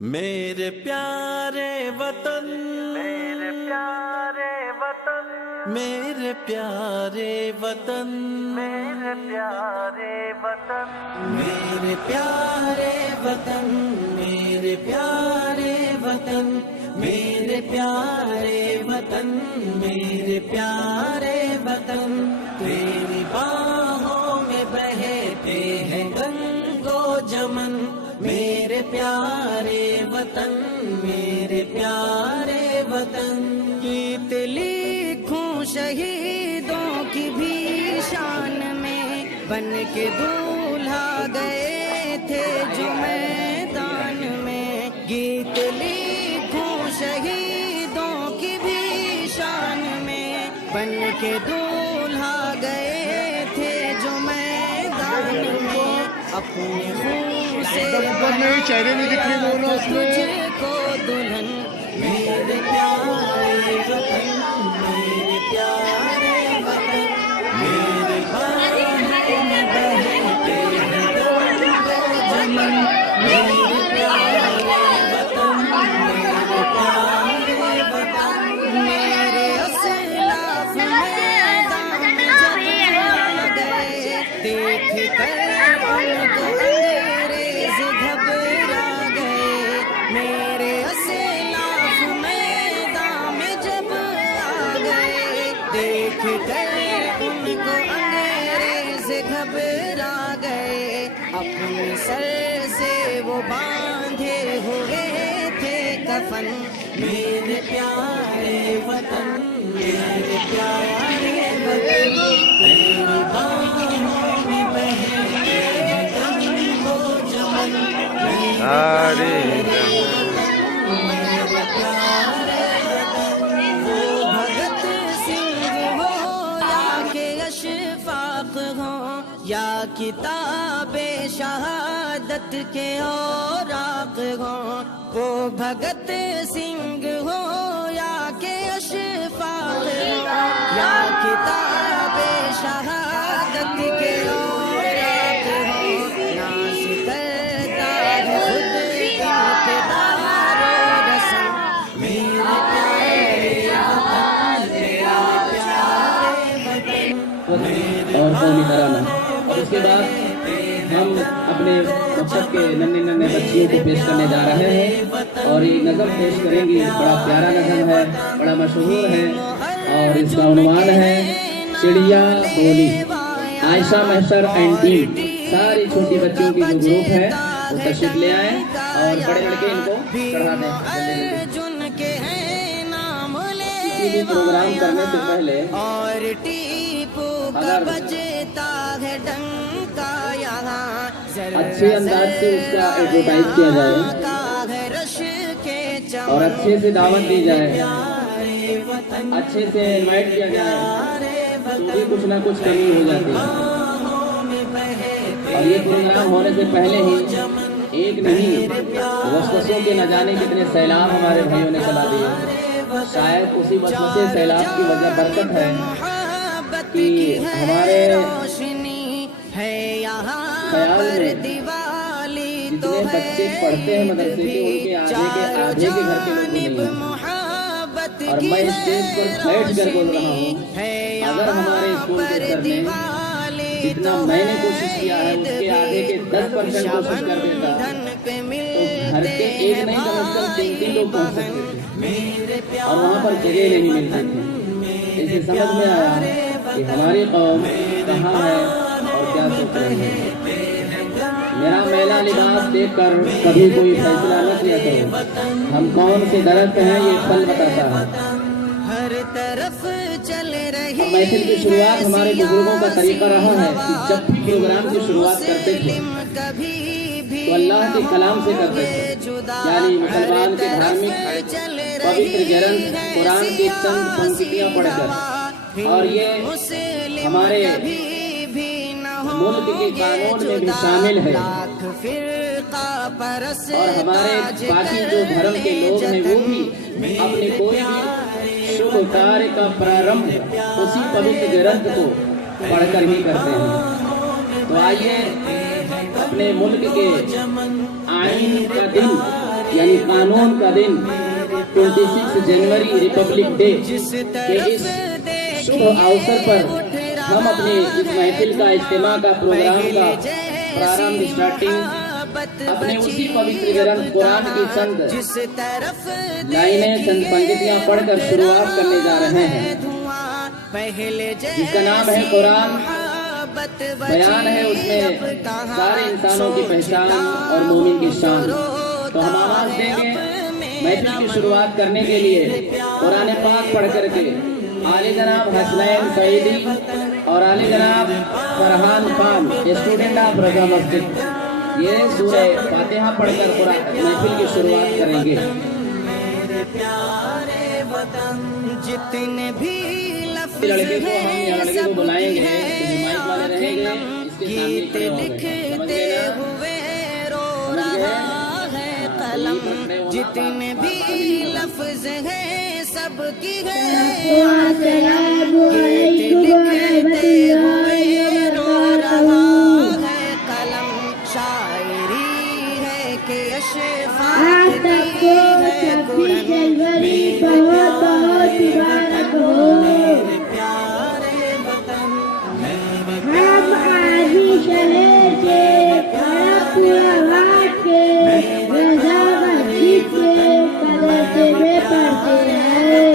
मेरे प्यारे वतन, मेरे प्यारे वतन, मेरे प्यारे वतन, मेरे प्यारे वतन, मेरे प्यारे वतन, मेरे प्यारे वतन, मेरे प्यारे वतन, मेरे प्यारे वतन। तेरी बाहों में बहते हैं गंगो जमन, मेरे प्यारे वतन, मेरे प्यारे वतन। गीत लिखूं शहीदों की भी शान में, बन के दूल्हा गए थे जो मैदान में। गीत लिखूं शहीदों की भी शान में, बन के दूल्हा गए थे जो मैदान में। अपने खून से नहीं चेहरे नहीं दिख रहे बोलो तुझको दुल्हन, मेरे प्यारे वतन, मेरे प्यारे वतन, मेरे बाहों में बहते हैं गंगो जमन, मेरे प्यारे वतन, मेरे प्यारे वतन। मेरे असलाफ मैदान में जब गए, देख कर उनको अंग्रेज घबरा गए। मेरे असलाफ मैदान में जब आ गए, देख कर उनको अंग्रेज घबरा गए। अपने सर से वो बांधे हुए थे कफन, मेरे प्यारे वतन, मेरे प्यारे वतन। तेरी बाहों में बहते हैं गंगो जमन, मेरे प्यारे वो भगत सिंह हो या के अशफाक हो, या किताबे शहादत के औराक हो। वो भगत सिंह हो या के अशफाक हो, या किताबे शहादत के औराक हो। नाश करता है खुद इक़्तिदार और रस्म, मेरे प्यारे वतन, मेरे प्यारे वतन। और कौमी तराना। और उसके बाद हम अपने मकसद के नन्हे नन्हे बच्चियों को पेश करने जा रहे हैं और ये नज़म पेश करेंगी। बड़ा प्यारा नज़म है, बड़ा मशहूर है और इसका उन्वान है चिड़िया बोली। आयशा महशर एंड टीम, सारी छोटी बच्चियों की जो ग्रुप है वो तशरीफ ले आए और बड़े लड़के इनको चढ़ा दें। किसी भी प्रोग्राम करने से पहले और टीपू का बजता है डंका यहाँ, अच्छे अंदाज से उसका एडवर्टाइज किया जाए और अच्छे से दावत दी जाए, अच्छे से इनवाइट किया जाए, तो भी कुछ ना कुछ कमी हो जाती है। और ये प्रोग्राम होने से पहले ही एक नहीं वसवसों के न जाने कितने सैलाब हमारे भाइयों ने चला दिए। शायद उसी वसवसे सैलाब की वजह बरकत है कि हमारे ख्याल में जितने बच्चे पढ़ते हैं मदरसे के, उनके आधे के घर के लोग नहीं हैं। और मैं इस स्टेज पर बैठ कर बोल रहा हूँ, अगर हमारे स्कूल के सर ने जितना मैंने कोशिश किया है उसके आधे के 10% कोशिश कर देता, तो घर के एक नहीं कम से कम 3 लोग पहुँच सकते थे और वहाँ पर जगह नहीं मिलती थी। इसे समझ में आया कि हमारी कौम कहाँ है और क्या सोच रही है। मेरा मैला लिबास देखकर कभी कोई फैसला न किया करो, हम कौन से दरख्त हैं ये फल बताता है। हर तरफ चल रही महफिल की शुरुआत हमारे बुजुर्गों का तरीका रहा है कि जब भी प्रोग्राम की शुरुआत करते थे तो अल्लाह के कलाम से करते थे, यानी मुसलमान के धार्मिक पवित्र ग्रंथ कुरान की चंद पंक्तियां पढ़कर। और ये हमारे मुल्क के कानून में भी शामिल है और हमारे बाकी जो धर्म के लोग हैं वो भी अपने कोई भी शुभ कार्य का प्रारंभ उसी पवित्र ग्रंथ को पढ़कर ही करते हैं। तो आइए अपने मुल्क के आईन का दिन यानी कानून का दिन 26 जनवरी रिपब्लिक डे के इस शुभ अवसर पर हम अपने इस महफिल का इज्तिमा का प्रोग्राम का प्रारंभ स्टार्टिंग अपने उसी पवित्र ग्रंथ कुरान की चंद लाइनें चंद पंक्तियां पढ़कर शुरुआत करने जा रहे हैं, जिसका नाम है कुरान। बयान है उसमें सारे इंसानों की पहचान और मोमिन की शान। तो हम आवाज देंगे महफिल की शुरुआत करने के लिए कुरान पाक पढ़ करके आले जनाब हसनैन सईदी और आले जनाब फरहान खान स्टूडेंट ऑफ रजा मस्जिद ये सूरह फातिहा पढ़कर कुरान महफिल की शुरुआत करेंगे। जितने भी लड़के को हम यहाँ लड़के को बुलाएंगे, माइक वाले रहेंगे, गीत लिखते हुए रो रहा है कलम। जितने भी लफ्ज हैं सबकी है गीत लिखते हुए रो रहा है कलम। शायरी है कि अशफाक दी है कुरान। बहुत बहुत मुबारक हो। हम आदि शहर के खड़गपुर के रजा मस्जिद के मदरसे में पढ़ते हैं।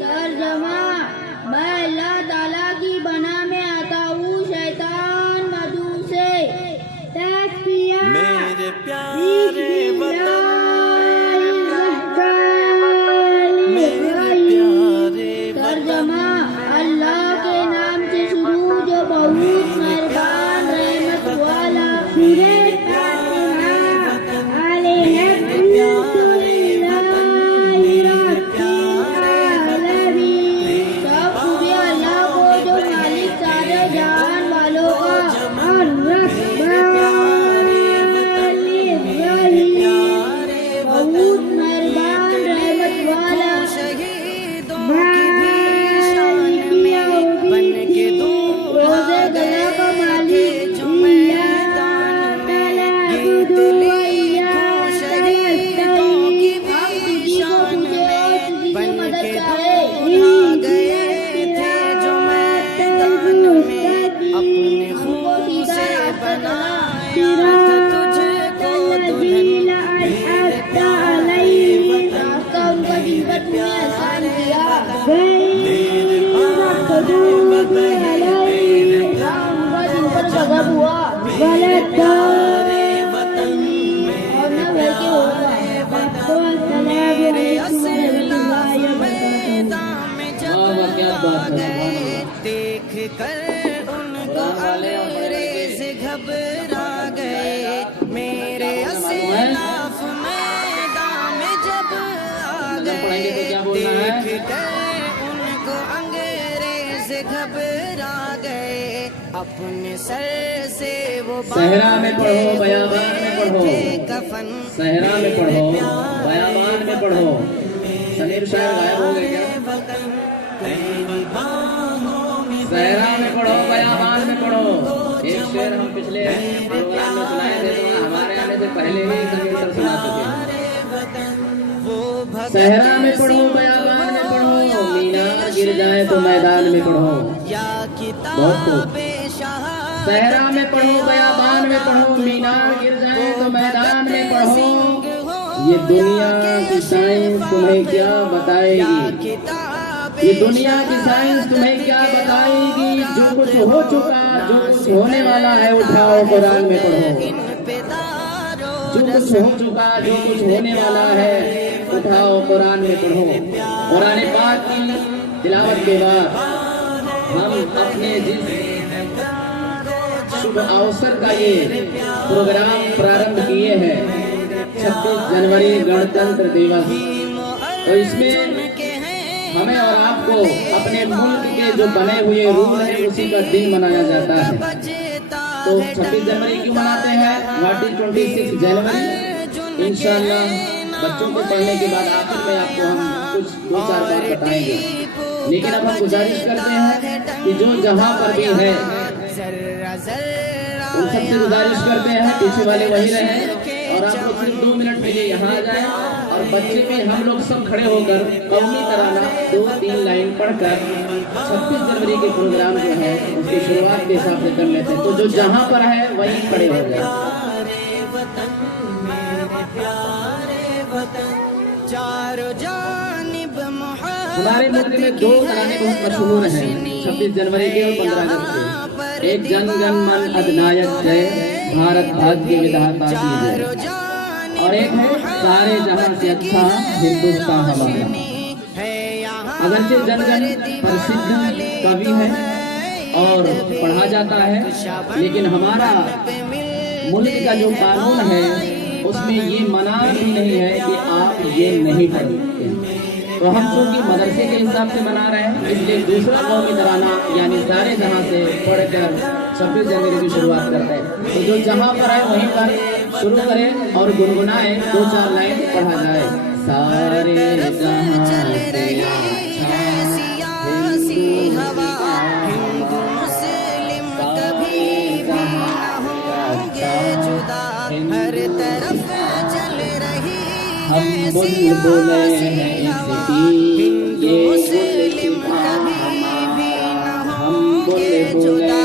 तर्जमा, मैं अल्लाह ताला की बना में आता हूँ शैतान मधु से। मेरे प्यारे तर्जमा, अल्लाह के नाम से शुरू जो बहुत मेहरबान रहमत वाला। देख कर उनको अंग्रेज घबरा गए। मेरे असलाफ मैदान में जब आ गए, देख कर उनको अंग्रेज घबरा गए। अपने सर से वो सहरा में पढ़ो, बयाबान में पढ़ो, कफन सहरा में पढ़ो, बयाबान में पढ़ो। समीर शायर गायब हो गए क्या? सहरा में पढ़ो, बयाबान में पढ़ो। एक शेर हम पिछले प्रोग्राम में सुनाए थे, तो हमारे आने से पहले ही समीर सर सुना चुके। सहरा में पढ़ो, बयाबान में पढ़ो, मीनार गिर जाए तो मैदान में पढ़ो। बहुत सहरा में पढ़ो, बयाबान में पढ़ो, मीनार गिर जाए तो मैदान में पढ़ो। ये दुनिया की साइंस तुम्हें क्या बताएगी? ये दुनिया की साइंस तुम्हें क्या बताएगी? जो कुछ हो चुका, जो कुछ होने वाला है, उठाओ कुरान में पढ़ो। जो कुछ हो चुका, जो कुछ होने वाला है, उठाओ कुरान में पढ़ो। कुरान पाक की तिलावत के बाद हम अपने जिस शुभ अवसर का ये प्रोग्राम प्रारंभ किए हैं, 26 जनवरी गणतंत्र दिवस, तो इसमें हमें और आपको अपने मुल्क के जो बने हुए रूल है उसी का दिन मनाया जाता है। तो 26 जनवरी क्यों मनाते हैं? व्हाट इज 26 जनवरी? इंशाअल्लाह बच्चों को पढ़ने के बाद आखिर में आपको हम कुछ 2-4 बात बताएंगे। लेकिन अब हम गुजारिश करते हैं कि जो जहाँ पर भी है उन सबसे गुजारिश करते हैं पीछे वाले वही रहें और आप लोग सिर्फ 2 मिनट के लिए यहाँ आ जाएं और बच्चे भी हम लोग सब खड़े होकर कौमी तराना 2-3 लाइन पढ़कर 26 जनवरी के प्रोग्राम जो है उसकी शुरुआत के हिसाब से कर लेते हैं। तो जो जहाँ पर है वहीं खड़े हो जाए। हमारे मुल्क में 2 तराने बहुत मशहूर हैं 26 जनवरी के और 15 अगस्त के। एक जन गण मन अधिनायक जय भारत भाग्य विधाता की जय और एक है सारे जहां से अच्छा हिंदुस्तान हमारा। अगरचे जनगण प्रसिद्ध कवि है और पढ़ा जाता है, लेकिन हमारा मुल्क का जो कानून है उसमें ये मना भी नहीं है कि आप ये नहीं पढ़ सकते। तो हम चूंकि मदरसे के हिसाब से मना रहे हैं इसलिए दूसरा कौमी तराना यानी सारे जहां से पढ़कर 26 जनवरी की शुरुआत करते हैं। तो जो जहां पर है वहीं पर शुरू करें और गुनगुनाए 2-4 लाइन पढ़ा जाए। सारे जहां से हवा हिंदू मुस्लिम कभी भी न होंगे जुदा, हर तरफ चल रही हम बुलबुले हैं इसकी ये मुस्लिम कभी भी न होंगे जुदा,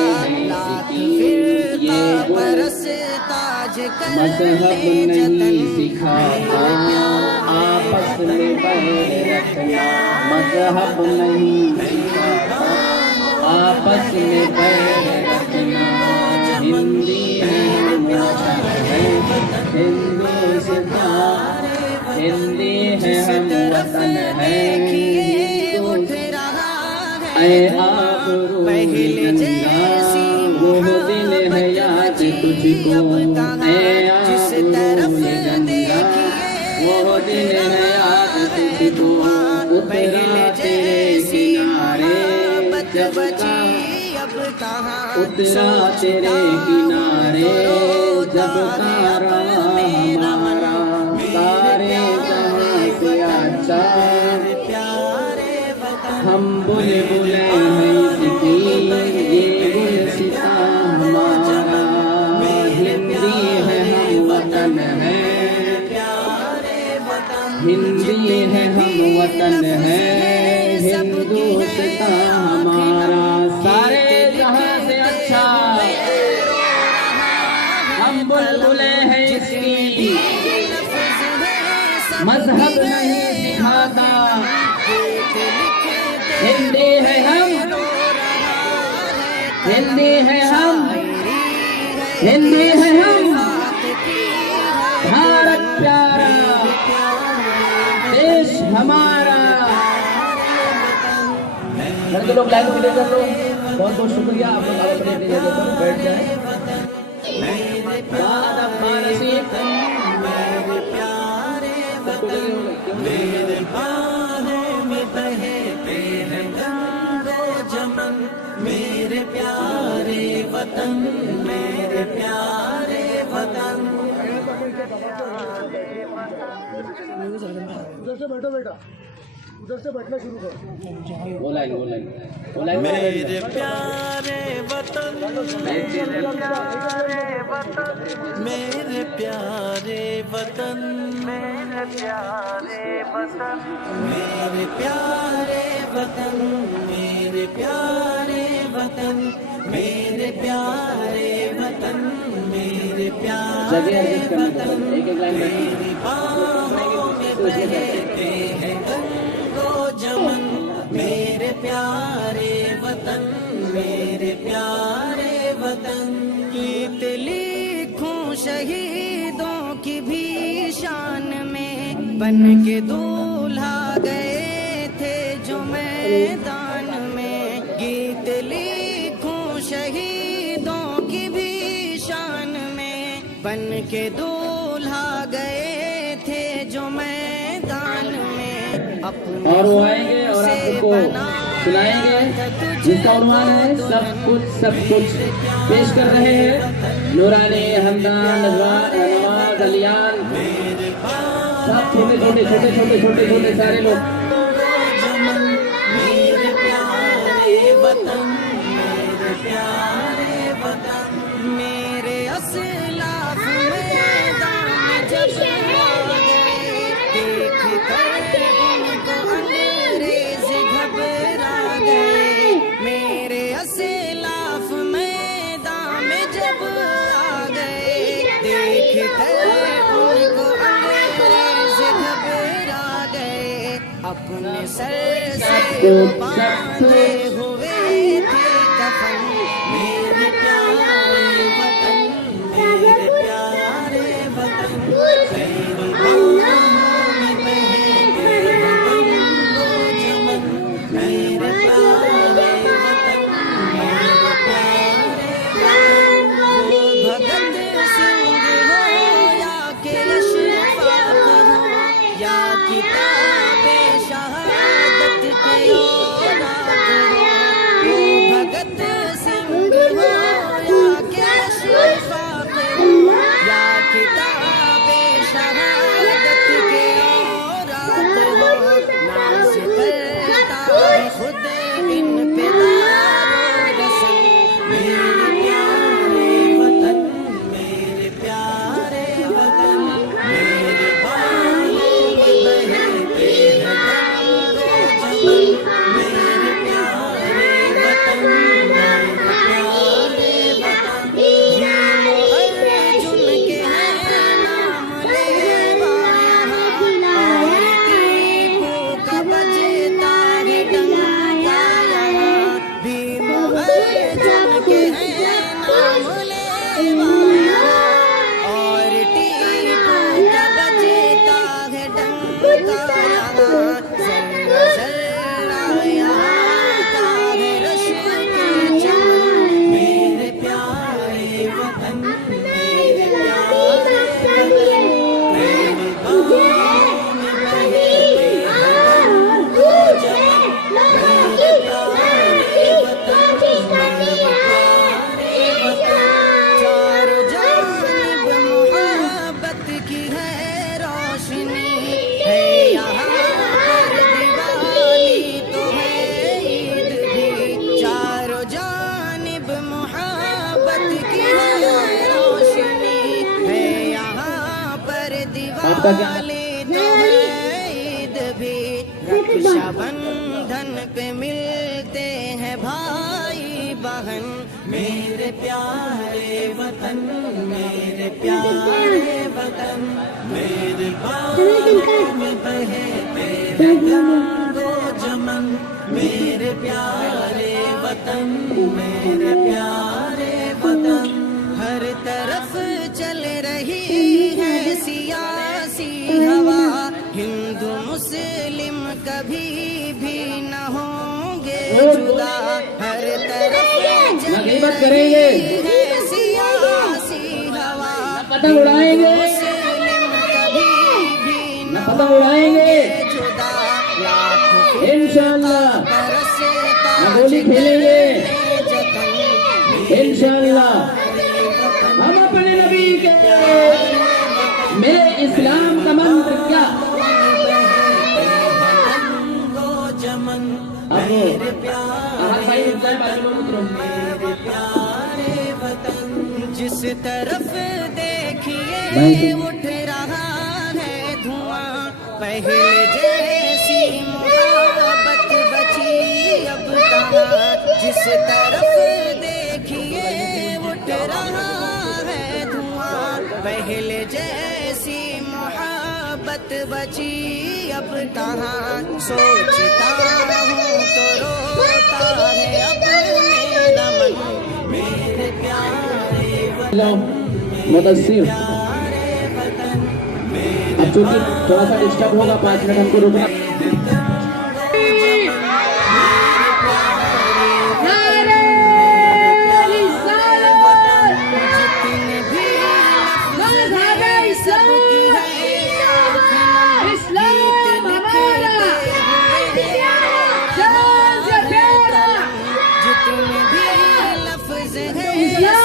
मजहब नहीं सिखाता आपस में बैर रखना, मजहब नहीं सिखाता आपस में बैर रखना। हिंदी है हिंदुस्तान, हिंदी है हम वतन है ऐ आबरू गंगा, वो दिन है याद तुझको ऐ आबरू गंगा, वो दिन है याद तुझको। उतरा तेरे किनारे जब उतरा तेरे किनारे जब तारा हमारा, तारे जहां से अच्छा हम बुलबुले हैं इसकी ये गुलसिता हमारा। हिंदी है हम वतन है, हिंदी है हम वतन है हिंदुस्तान हमारा। सारे जहां से अच्छा हम बुलबुले हैं इसकी, मजहब नहीं सिखाता हिंदी है हम, हिंदी है हम, हिंदी है हम। भारत प्यारा देश हमारा। घर के लोग लाइन में कर लो। बहुत बहुत शुक्रिया, आप लोग अपने अपनी जगह पर बैठ जाए। मेरे प्यारे वतन, मेरे प्यारे वतन। उधर से बैठो बेटा, उधर से बैठना शुरू करो। वो लाइन मेरे प्यारे वतन, मेरे प्यारे वतन, मेरे प्यारे वतन, मेरे प्यारे वतन, मेरे प्यारे वतन, मेरे प्यारे वतन, मेरे प्यारे वतन, मेरे प्यारे वतन। एक लाइन मेरी बाहों में बहते हैं गंगो जमन, मेरे प्यारे वतन, मेरे प्यारे वतन। गीत लिखूं शहीदों की भी शान में, बन के दूल्हा गए थे जो मैदान में। गीत लिखूं शहीदों की भी शान में, बन के दूल्हा गए थे जो मैदान में। और वो आएंगे और आपको सुनाएंगे जिसका उन्वान है सब कुछ पेश कर रहे हैं नूरानी हमदान नवाज अलियान। सब छोटे छोटे छोटे छोटे छोटे छोटे सारे लोग। जमन मेरे प्यारे वतन, मेरे प्यारे वतन, मेरे असलाफ मैदान में जब आ गए, देख कर उनको अंग्रेज घबरा गए। मेरे असलाफ मैदान में जब आ गए, देख कर उनको अंग्रेज घबरा गए। अपने सर से बांधे हुए थे कफन, मेरे प्यारे वतन, मेरे प्यारे वतन, मेरे बाहों में बहते गंगो जमन, मेरे प्यारे वतन, मेरे प्यारे वतन। वो भगत सिंह हो या के अशफाक हो, या किताबे शहादत के औरात हो, वो भगत सिंह हो या के अशफाक हो, या किताबे शहादत के औरात हो, नाज़ करता है खुद इन पे दारो रसन। मेरे प्यारे वतन, मेरे प्यारे वतन, मेरे बाहों में बहते हैं गंगो जमन, मेरे प्यारे वतन, मेरे प्यारे वतन। हीरो अर्जुन के हैं नाम लेवा यहाँ, और टीपू का बजता है डंका यहाँ। भीम अर्जुन के हैं नाम लेवा यहाँ, और टीपू का बजता है डंका यहाँ। जर्रा जर्रा यहाँ का है रश के चमन, मेरे प्यारे वतन, मेरे प्यारे वतन, मेरे बाहों में बहते हैं गंगो जमन, मेरे प्यारे वतन, मेरे प्यारे वतन। चारों जानिब मोहब्बत की है रोशनी, है यहाँ पर दिवाली तो है ईद भी। चारों जानिब मोहब्बत की है रोशनी, है यहाँ पर दिवाली तो है ईद भी। रक्षाबंधन पे मिलते हैं भाई बहन, मेरे प्यारे वतन, मेरे प्यारे वतन, मेरे बाहों में बहते हैं गंगो जमन, मेरे प्यारे वतन, मेरे प्यारे वतन। हर तरफ चल रही है सियासी हवा, हिंदू मुस्लिम कभी भी न होंगे जुदा। हर तरफ चल रही है सियासी हवा, पतंग उड़ाएंगे, मुस्लिम कभी भी न पतंग उड़ाएंगे जुदा। लाख इंशाअल्लाह, बरसता होली खेलेंगे जतन, इंशाअल्लाह। हम अपने नबी के मेरे इस्लाम का मंत्र क्या? गंगो जमन, मेरे प्यारे वतन, मेरे प्यारे वतन। जिस तरफ देखिए उठ रहा है धुआं, पहले जैसी मोहब्बत बची अब कहाँ। जिस तरफ देखिए उठ रहा है धुआं, पहले जैसी मोहब्बत बची अब कहाँ। सोचता हूँ तो रोता है अब मेरा मन, मेरे प्यारे वतन, मुदस्सिर, प्यारे वतन, अब चूंकि थोड़ा सा डिस्टर्ब होगा, 5 मिनट हमको रुकना। सबकी है इस्लाम हमारा, जितने भी लफ्ज हैं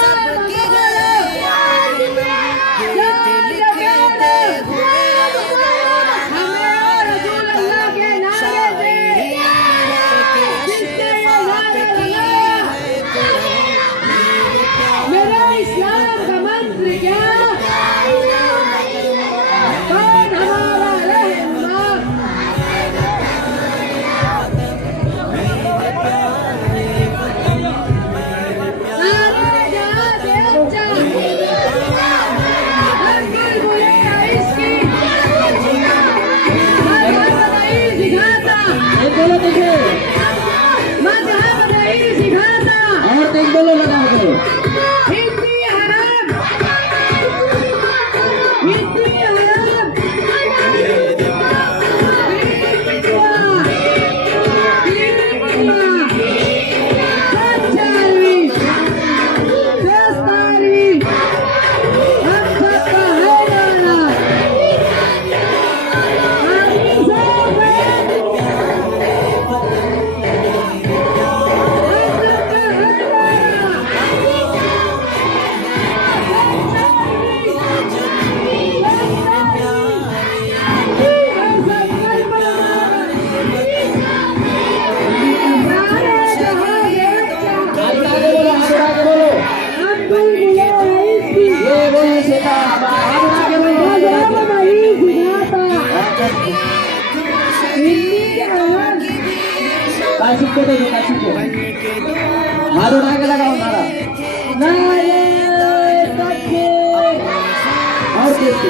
सबकी है गीत लिखते हुए बोलो देखे मजहब नहीं सिखाता, और देख बोलो लगा करो हिंदी हराम, हिंदी हराम, काशिक को देखो काशिक को हाथ उठा के लगाओ नारा और देखो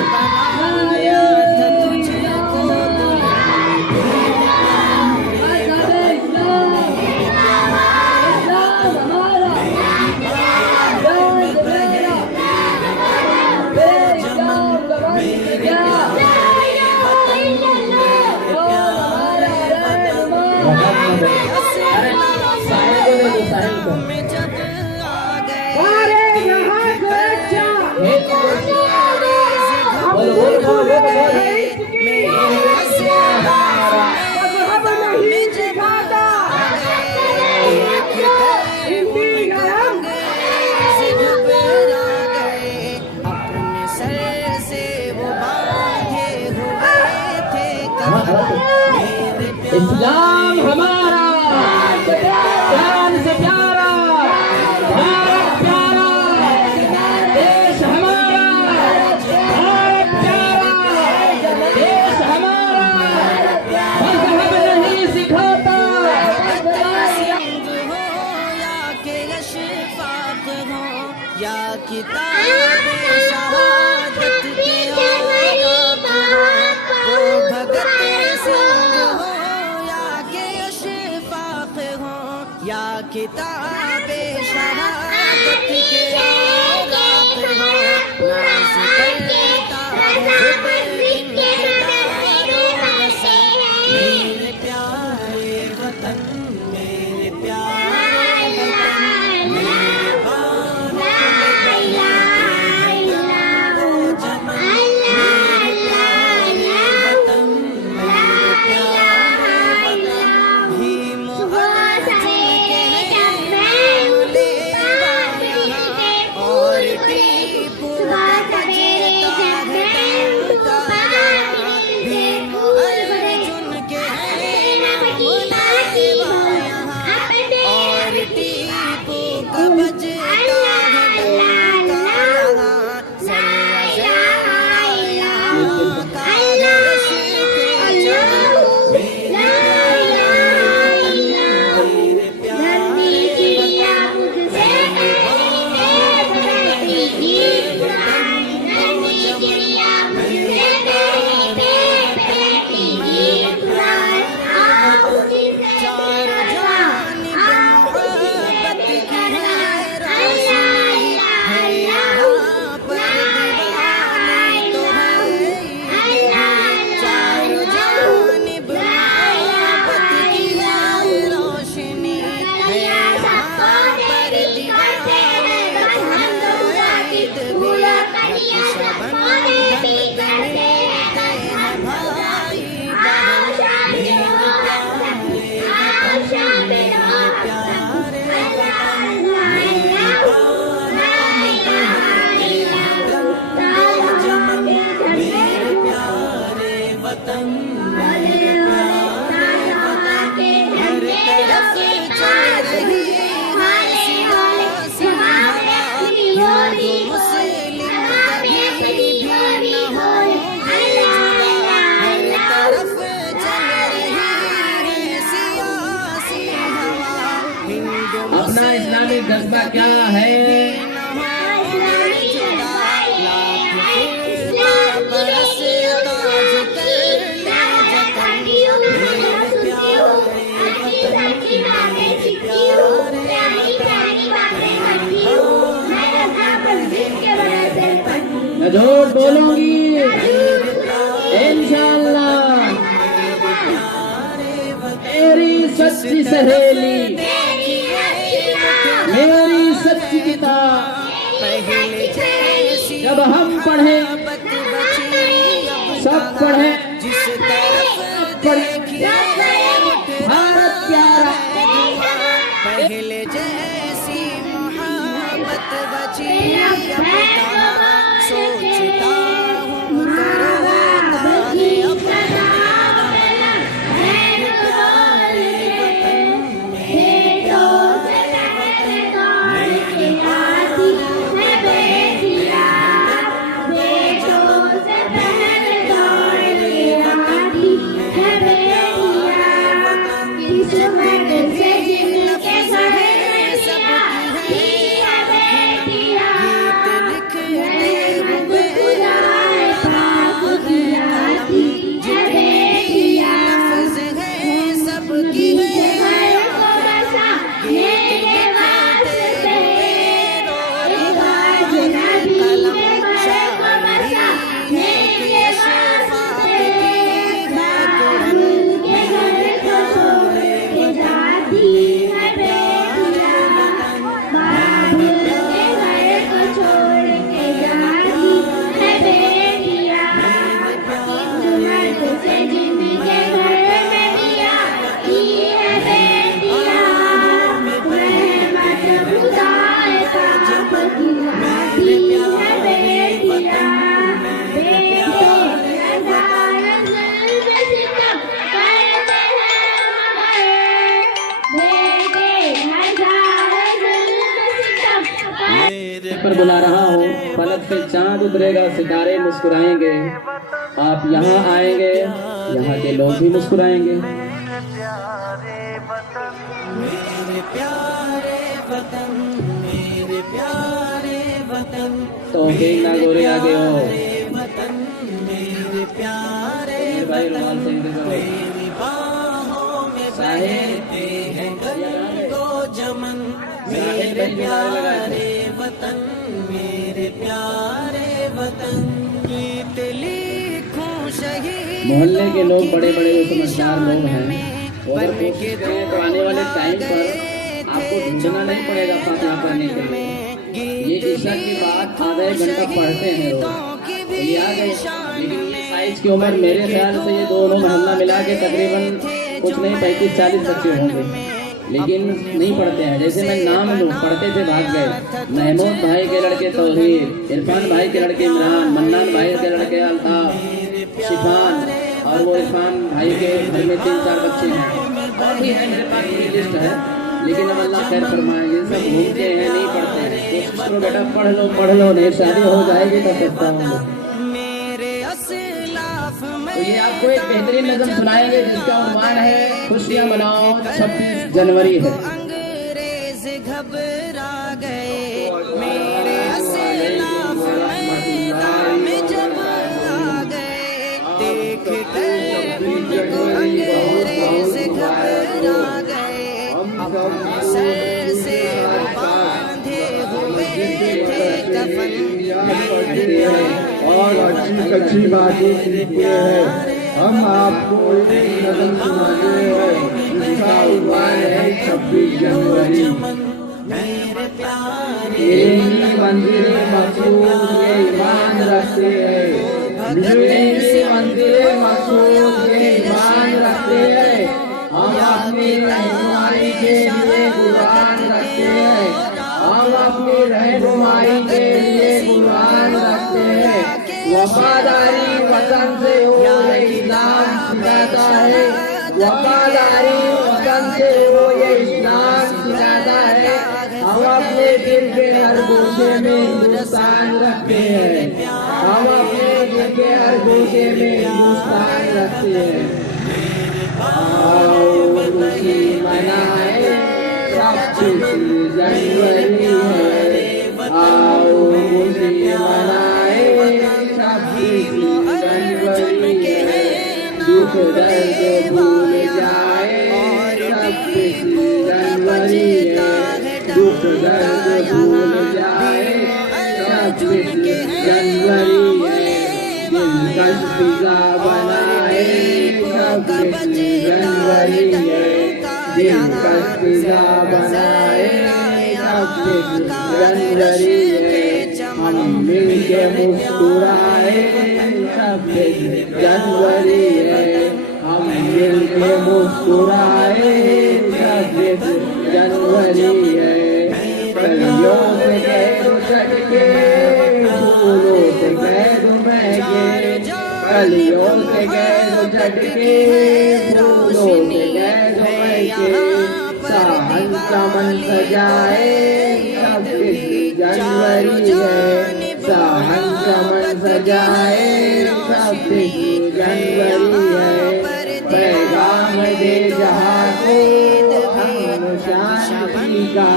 इस्लाम हमारा जान से प्यारा, भारत प्यारा, देश हमारा, भारत प्यारा, देश हमारा, मजहब नहीं सिखाता, हो या के अशफाक हो या किताब शहादत के औरात हो, वो भगत सिंह हो या के अशफाक हो या किताब शहादत के औरात हो, नाज़ करता है खुद इनक़िलाबो वसन, मेरे प्यारे वतन, मेरे प्यारे वतन, मेरे बानों में वो जमन, मेरे प्यारे वतन, मेरे प्यारे वतन, भीम अर्जुन के नाम लेवा यहाँ, और टीपू का बजता है डंका यहाँ, भीम अर्जुन के नाम लेवा यहाँ, और टीपू का बजता है डंका यहाँ, ज़र्रा ज़र्रा यहाँ का दर्श के चलो, मेरे प्यारे चार जानिब मोहब्बत की है रोशनी, है यहाँ पर दीवानी तो है ईद, चार जानिब मोहब्बत की है रोशनी, है यहाँ पर दीवानी तो है ईद भी, रक्षाबंधन पे मिलते हैं भाई बहन, मेरे अपना इस्लामिक जज्बा क्या है? बरस ताज कर ले जतन, मेरे प्यारे सच्ची सहेली मेरी सच्ची किताब पहले जैसी जब हम पढ़े मोहब्बत बची अब सब पढ़े जिस तरफ पढ़े देखिए भारत प्यारा पहले जैसी मोहब्बत बची अब कहाँ सोचता हूँ करोगे अपना पर बुला रहा हूँ, पलक से चांद उतरेगा, सितारे मुस्कुराएंगे, आप यहाँ आएंगे, यहाँ के लोग भी मुस्कुराएंगे। मेरे प्यारे वतन, मेरे प्यारे वतन, तो ठीक ना गोरे आगे हो वतन, मेरे प्यारे भाई रुमाल से मेरी बाहों में बहते हैं गंगो जमन, मेरे प्यारे वतन, मेरे प्यारे वतन, गीत लिखूं शहीद मोहल्ले के लोग बड़े बड़े समझदार लोग हैं, अगर कोशिश करें तो आने वाले टाइम पर आपको ढूंढना नहीं पड़ेगा फातिहा पढ़ने के लिए। ये ईशा की बात आधा एक घंटा पढ़ते हैं लोग, ये आ गए, लेकिन ये साइज की उम्र मेरे ख्याल से ये दोनों मोहल्ला मिला के तकरीबन कुछ नहीं 35-40 बच्चे होंगे, लेकिन नहीं पढ़ते हैं। जैसे मैं नाम लूँ, पढ़ते थे भाग गए। महमूद भाई के लड़के तौहीद, इरफान भाई के लड़के इमरान, मन्नान भाई के लड़के अल्ताफ, शिफान, और वो इरफान भाई के घर में 3-4 बच्चे हैं, और भी है मेरे पास पूरी लिस्ट है, लेकिन अब अल्लाह खैर फरमाए। ये सब घूमते हैं, नहीं पढ़ते हैं। कोशिश करो बेटा, पढ़ लो, नहीं शादी हो जाएगी तो सकता हूँ। तो ये आपको एक बेहतरीन नज़म सुनाएंगे जिसका उन्वान है खुशियाँ मनाओ 26 जनवरी है। अंग्रेज घबरा गए, मेरे असलाफ मैदान में जब आ गए, देख कर उनको अंग्रेज घबरा गए, अपने सर से बांधे हुए थे कफन। और अच्छी बातें सीखते हैं। हम आपको एक नज़म सुनाते हैं जिसका उन्वान है 26 जनवरी। मेरी मंदिर मकसूद ये ईमान रखते हैं, मेरी मंदिर मकसूद ये ईमान रखते हैं। हम अपनी रहनुमाई के लिए कुरान रखते हैं, हम अपनी रहनुमाई के लिए कुरान रखते हैं। वफादारी वतन से हो ये इस्लाम सिखाता है, वफादारी वतन से हो ये इस्लाम सिखाता है। हम अपने दिल के हर गोशे में हिंदुस्तान रखते हैं, हम अपने दिल के हर गोशे में हिंदुस्तान रखते हैं। आओ खुशी मनाए 26 जनवरी है, आओ खुशी मनाए 26 जनवरी है। दुख दर्द भूल जाए 26 जनवरी है, दुख दर्द भूल जाए 26 जनवरी है। दिलकश फिजा बनाए 26 जनवरी है, यहाँ फिजा बनाए जनवरी है, हम मिल के मुस्कुराए 26 जनवरी है, हम मिल के मुस्कुराए 26 जनवरी है। कलियों से कह दो चटके, फूलों से कह दो महके, कलियों से कह दो चटके, फूलों से कह दो महके, सावन चमन सजाए 26 जनवरी है, सावन चमन सजाए 26 जनवरी है। पैगाम दे जहाँ को अमन शांति का,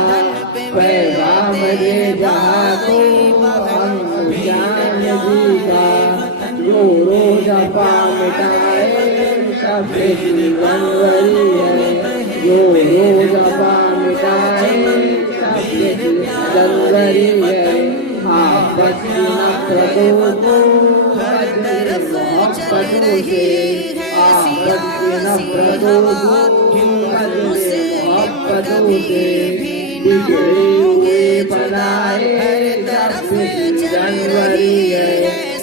पैगाम दे जहाँ को अमन शांति का, जो रोज अपा मिटाए 26 जनवरी है, जो रोज अपा मिटाए 26 जनवरी है। आपस की नफरतों को बदले मोहब्बतों से, आपस की नफरतों को बदले मोहब्बतों से, बिगड़े हुए बनाए 26 जनवरी है,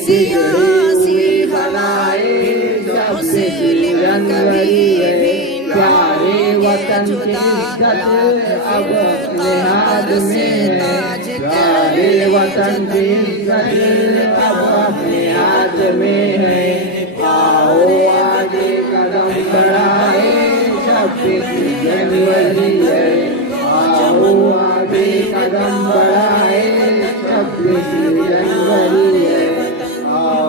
बिगड़े हुए बनाए 26 जनवरी है। प्यारे वतन की इज्जत अब अपने हाथ में है, प्यारे वतन की इज्जत अब अपने हाथ में है। आओ आगे कदम बढ़ाए 26 जनवरी है, आओ आगे कदम बढ़ाए 26 जनवरी है।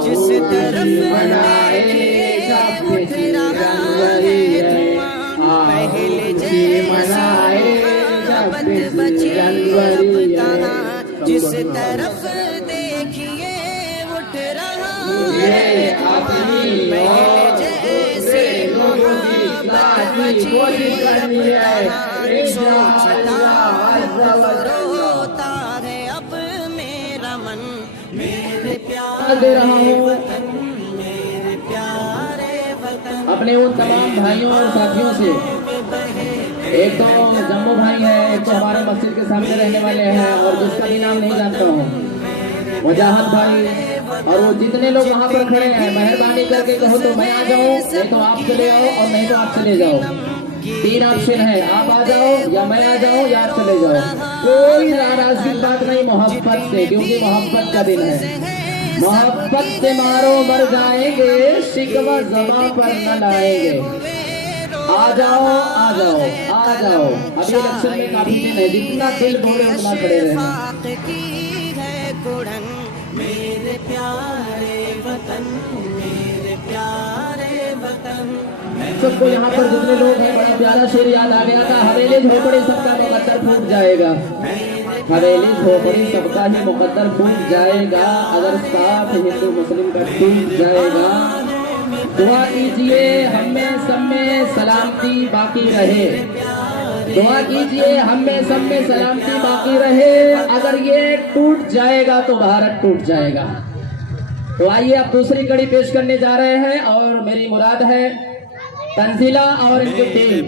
जिस तरफ मनाए 26 जनवरी है, पहले जैसी मोहब्बत बची अब कहाँ, जिस तरफ देखिए उठ रहा है पहले जैसी मोहब्बत बची रोता है अब मेरा मन, मेरे दे रहा हूँ प्यारे वतन। अपने उन तमाम भाइयों और साथियों से। एक तो जम्मू भाई है, एक तो हमारे मस्जिद के सामने रहने वाले हैं और जिसका भी नाम नहीं जानता हूँ, मुजाहिद भाई, और वो जितने लोग वहाँ पर खड़े हैं, मेहरबानी करके कहो तो मैं आ जाऊँ, नहीं तो आप चले आओ और नहीं तो आप चले जाओ। 3 ऑप्शन है, आप आ जाओ या मैं आ जाऊँ या आप चले जाओ। कोई नाराजगी की बात नहीं, मोहब्बत से, क्योंकि मोहब्बत का दिन है। मोहब्बत से मारो मर जाएंगे, शिकवा ज़बां पर न लाएंगे। आ जाओ आ जाओ आ जाओ। अभी इलेक्शन में काफी दिन है, जितना दिल बोले उतना खड़े रहना। मेरे प्यारे वतन, मेरे प्यारे वतन। सबको यहाँ पर जितने लोग हैं, बड़ा प्यारा शेर याद आ गया था, हवेली झोपड़ी सबका मुकद्दर फूट जाएगा, हवेली झोपड़ी सबका ही मुकद्दर फूट जाएगा, अगर साथ हिंदू मुस्लिम का टूट जाएगा। दुआ कीजिए हम में सब में सलामती बाकी रहे, दुआ कीजिए हम में सब में सलामती बाकी रहे। अगर ये टूट जाएगा तो भारत टूट जाएगा। तो आइए अब दूसरी कड़ी पेश करने जा रहे हैं और मेरी मुराद है तंजीला और इनकी टीम।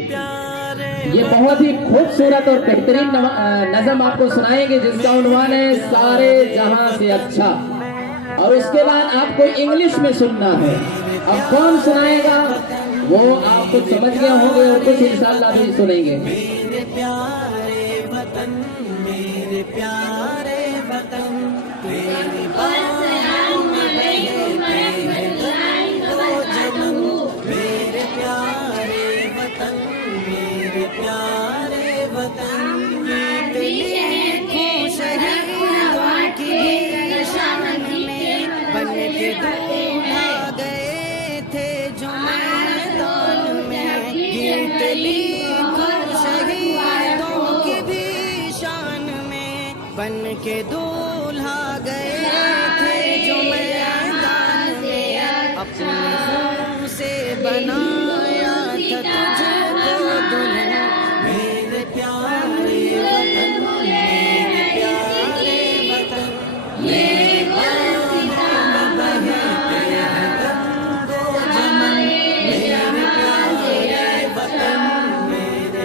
ये बहुत ही खूबसूरत और बेहतरीन नज़म आपको सुनाएंगे जिसका उन्वान है सारे जहां से अच्छा, और उसके बाद आपको इंग्लिश में सुनना है। अब कौन सुनाएगा वो आप कुछ समझ गए होंगे और कुछ इंशाअल्लाह भी सुनेंगे। मेरे प्यारे वतन, मेरे प्यारे वतन, मेरी मेरे प्यारे वतन, मेरे प्यारे वतन। खुश है की शान में बन के दूल्हा गए थे जो मैदान में, गीत लिखो शहीदों की भी शान में, बन के दूल्हा गए थे जो मैदान में, अपने खून से बनाया था तुझको दुल्हन। मेरे प्यारे वतन, मेरे प्यारे वतन, मेरे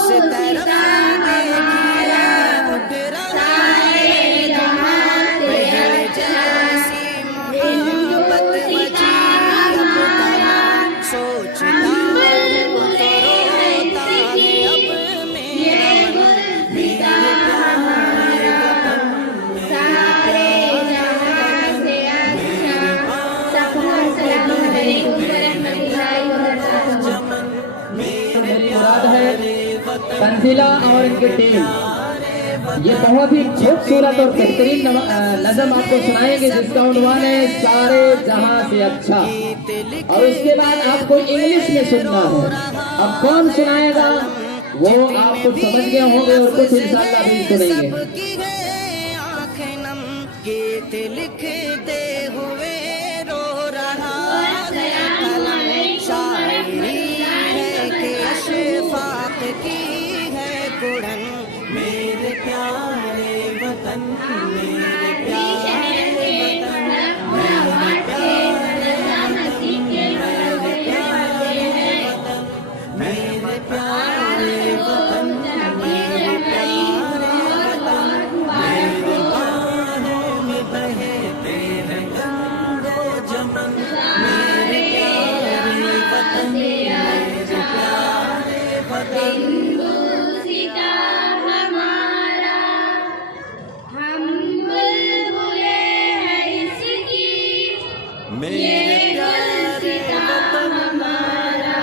जिस तरफ देखिए उठ रहा है जहां पहले जैसी मोहब्बत बची अब तमाम सोचता हूँ तो रोता है अब मेरा मन मेरे प्यारे वतन सारे जहां से अच्छा सबको अस्सलाम वालेकुम व रहमतुल्लाहि व बरकातहू। मेरी मुराद है तंजीला और इनकी टीम, ये बहुत ही खूबसूरत और बेहतरीन नज़म आपको सुनाएंगे जिसका उन्वान है सारे जहां से अच्छा। और उसके बाद आपको इंग्लिश में सुनना है। अब कौन सुनाएगा वो आप कुछ समझ गए होंगे और कुछ इंशाअल्लाह भी सुनेंगे। सबकी है आंखें नम गीत लिखते हुए रो रहा है कलम शायरी है कि अशफाक की है कुड़न मेरे प्यारे वतन मेरे प्यारे वतन मेरे प्यारे वतन मेरे प्यारे वतन मेरे प्यारे वतन मेरे बाहों में बहते हैं गंगो जमन मेरे प्यारे वतन मेरे प्यारे वतन हिंदुस्तान हमारा हम बुलबुले हैं इसकी मेरे प्यारे वतन हमारा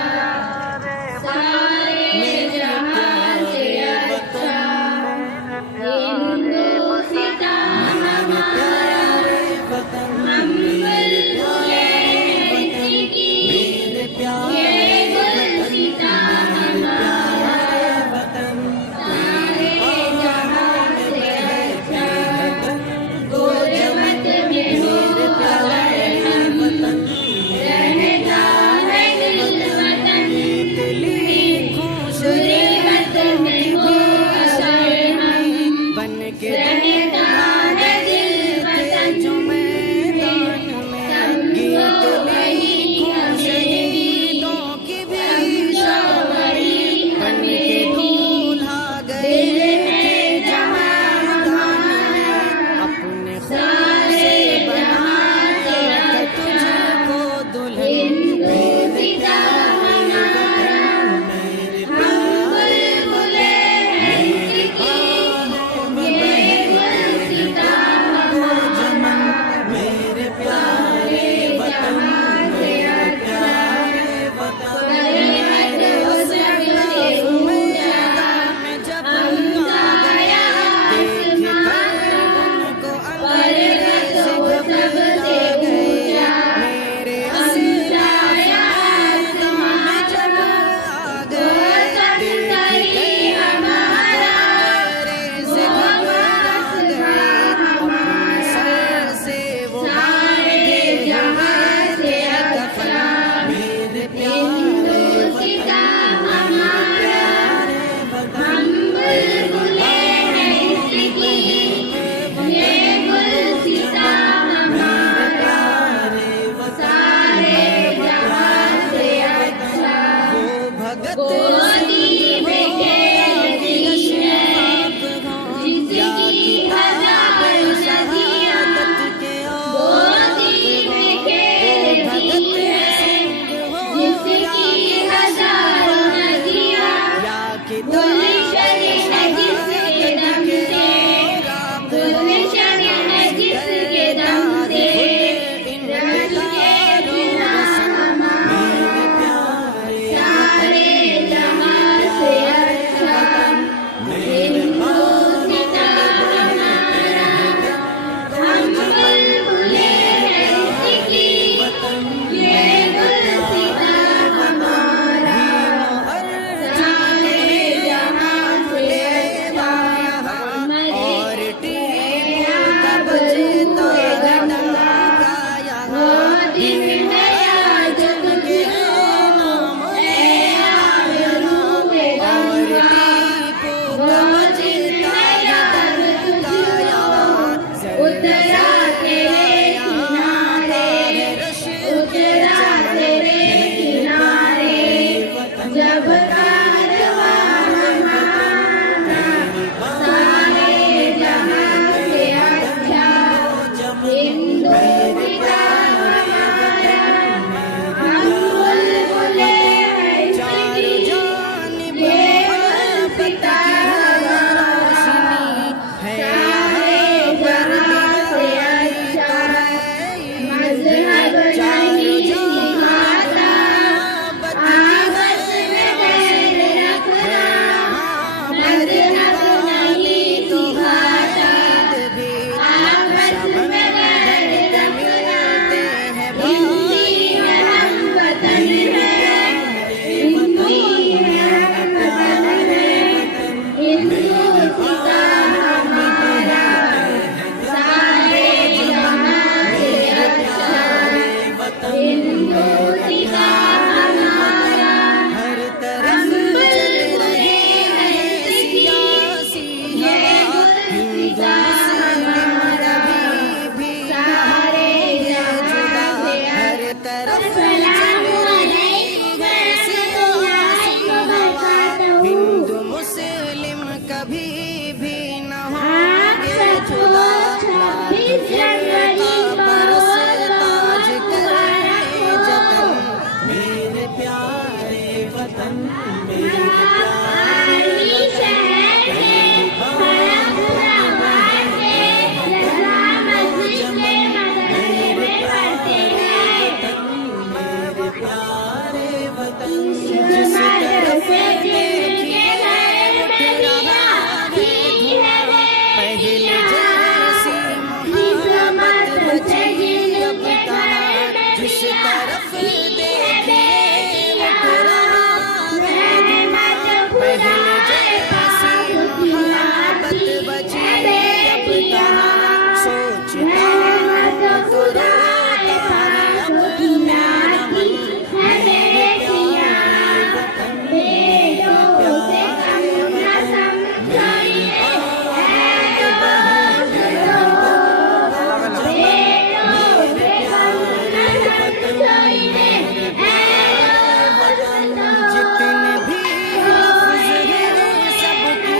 सारे जहां से अच्छा हिंदुस्तान हमारा वतन हम बुलबुले हैं इसकी मेरे प्यारे ये गुलसितान हमारा वतन सारे जहां से अच्छा गुरबत में हो अगर हम रहता है दिल वतन गुरबत में हो अगर हम बन के रहता है दिल वतन जो मैदान में गीत लिखूं शहीदों की भी शावरी बन के दूल्हा गए थे जहां में अपने खून से बनाया तुझको दुल्हन मेरे प्यारे वतन मेरे प्यारे बुलबुले हैं इसकी ये गुलसितान हमारा मेरे प्यारे वतन मेरे प्यारे वतन गरीबत उसके ऊंचा में जब हमसा गया आसमां उनको पर्वत हो सबसे ऊंचा मेरे हमसा गया आसमां जब आ वो संतरी हमारा वो आसमां हमारा सर से वो सारे जहां से अच्छा मेरे हिंदुस्तान हमारा हम बुलबुले हैं इसकी ये गुलसितान हमारा सारे जहां से अच्छा भगत गोदी में कैद जिसमें जिसकी हजार नदियाँ गोदी में कैद जिसमें जिसकी हजार नदियाँ गुलशन है जिसके दम से गुलशन है जिसके दम से रंगे बिना हमारा सारे जहां से अच्छा हिंदुस्तान हमारा हम बुलबुले हैं इसकी ये गुलसितान हमारा सारे जहां कभी भी न आप होंगे सबको जुदा 26 जनवरी बहुत बहुत मुबारक हो। मेरे प्यारे वतन आर्मी शहर के हरमपुराबाद में रज़ा मस्जिद में मदरसे में पढ़ते हैं। इस मदरसे जिनके घर में मियाँ भी है रे मियाँ। इस मदरसे जिनके घर में जिस मियाँ तरफ भी है रे मियाँ। रहमत खुदाए पाक की आती है रे मियाँ। रहमत खुदाए पाक की आती है रे मियाँ। बेटों से कम न समझिए है दोस्त लोग। बेटों से कम न समझिए है दोस्त लोग। जितने भी लफ्ज़ हैं सबकी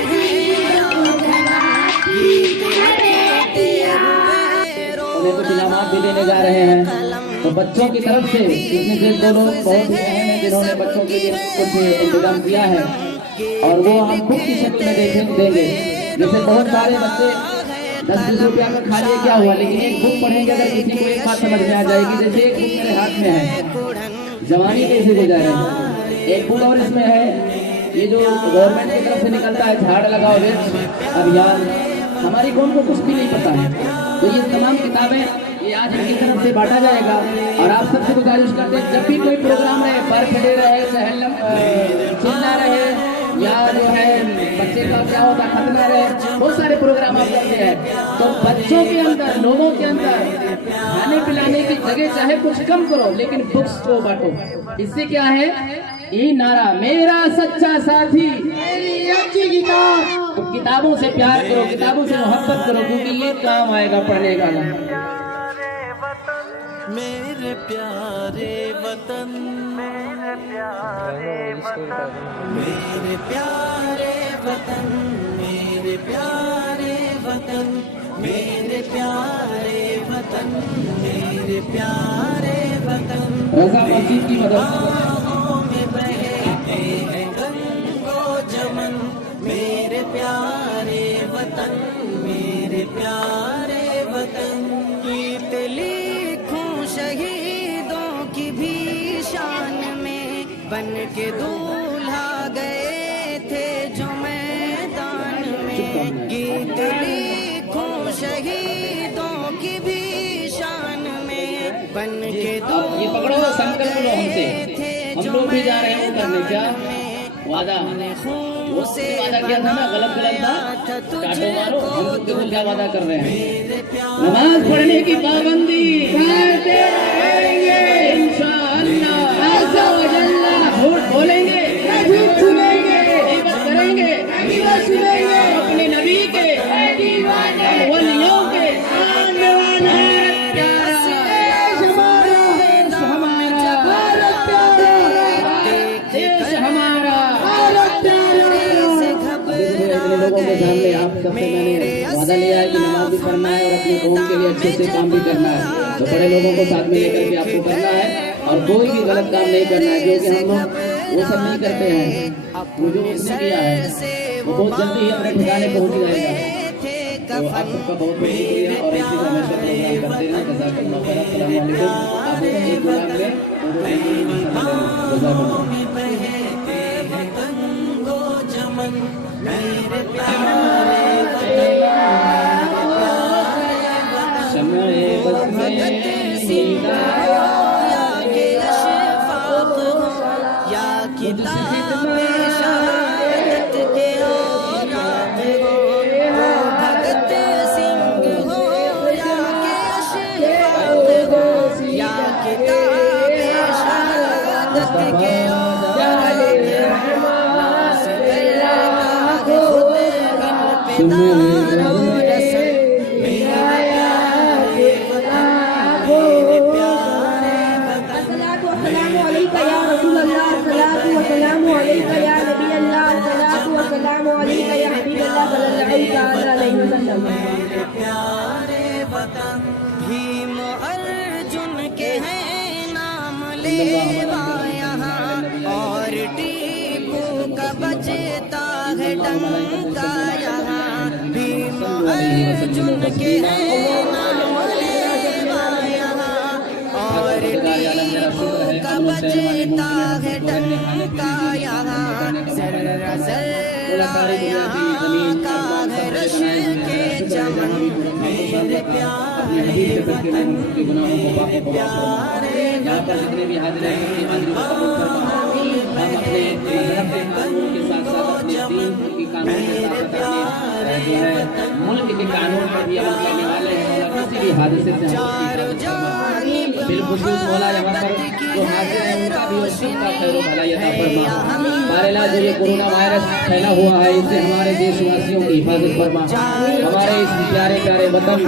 उन्हें कुछ इनामात भी देने जा रहे हैं। तो बच्चों की तरफ से इसमें से दो लोग बहुत ही अहम हैं जिन्होंने बच्चों के लिए कुछ इंतजाम किया है और वो हम बुक की शक्ल में देंगे। जैसे बहुत सारे बच्चे 10-20 रुपया में खा लिए क्या हुआ, लेकिन एक बुक पढ़ेंगे अगर किसी को एक बात समझ में आ जाएगी। जैसे एक बुक मेरे हाथ में है, जवानी कैसे गुजारे, एक बुक और इसमें है ये जो गवर्नमेंट की तरफ से निकलता है झाड़ लगाओ वृक्ष अभियान, हमारी कौन को कुछ भी नहीं पता है। तो ये तमाम किताबें ये आज इनकी तरफ से बांटा जाएगा। और आप सबसे गुजारिश करते हैं जब भी कोई प्रोग्राम रहे, बर्थडे रहे, चिल्ला रहे या जो है बच्चे का क्या होता है खतना रहे, बहुत सारे प्रोग्राम आप करते हैं, तो बच्चों के अंदर लोगों के अंदर खाने पिलाने की जगह चाहे कुछ कम करो लेकिन बुक्स को बांटो। इससे क्या है यही नारा, मेरा सच्चा साथी मेरी अच्छी किताब। तो किताबों से प्यार करो, किताबों से मोहब्बत करो, क्योंकि ये काम आएगा पढ़ने का। मेरे प्यारे वतन मेरे प्यारे वतन मेरे प्यारे वतन मेरे प्यारे वतन मेरे प्यारे वतन मेरे प्यारे वतन। रज़ा मस्जिद की मदद में बहते हैं गंगो जमन मेरे प्यारे वतन मेरे प्यारे वतन। गीत लिखूं शहीदों की भी शान में, बन के दूल्हा गए थे जो मैदान में। गीत लिखूं शहीदों की भी शान में, बन के ये पकड़ो संकल्प लो हमसे, हम लोग भी जा रहे हैं करने। क्या वादा, वो वादा किया था ना, गलत था, चाटो मारो, हम बिल्कुल क्या वादा कर रहे हैं। नमाज पढ़ने की पाबंदी करते रहेंगे इंशाअल्लाह अज़्ज़ा व जल्ला। झूठ बोलेंगे, झूठ सुनेंगे, गीबत करेंगे, गीबत सुनेंगे। अपने नबी के वलियों के लोगों के सामने आप सबसे मैंने वादा लिया है कि नमाज भी पढ़ना है और अपने कौम के लिए अच्छे से काम भी करना है। तो बड़े लोगों को साथ में लेकर के आपको करना है और कोई भी गलत काम नहीं करना है, क्योंकि हम लोग वो सब नहीं करते हैं। वो जो उसने किया है वो बहुत जल्दी ही अपने ठिकाने पहुंच जाएगा। तो आप सबका बहुत बहुत शुक्रिया और ऐसे हमेशा प्रोग्राम करते हैं। जज़ाकल्लाहु खैर। अस्सलाम वालेकुम। आप एक गुलाब में मेरे प्यारे शम्मे बस में या किताब शहादत के औरात हो, वो भगत सिंह हो या के अशफाक हो, या किताब शहादत के सलातु व सलामु अलैका या नबी अल्लाह, सलातु व सलामु अलैका या हबीब अल्लाह, यहाँ और टीपू का बजता है डंका यहाँ भीम अर्जुन के नाम लेवा यहाँ और टीपू का बजता है डंका यहाँ जर्रा जर्रा यहाँ का है रश के चमन मेरे प्यारे वतन मेरे प्यारे वतन मुल्क के कानून पर भी अमल करने वाले हैं और किसी भी हादसे से बिल्कुल मौला यहाँ पर जो हाजिर है उनका भी और सबका खैर भलाई अता फरमा। बारेला जो ये कोरोना वायरस फैला हुआ है इससे हमारे देशवासियों की हिफाजत फरमा। हमारे इस प्यारे प्यारे वतन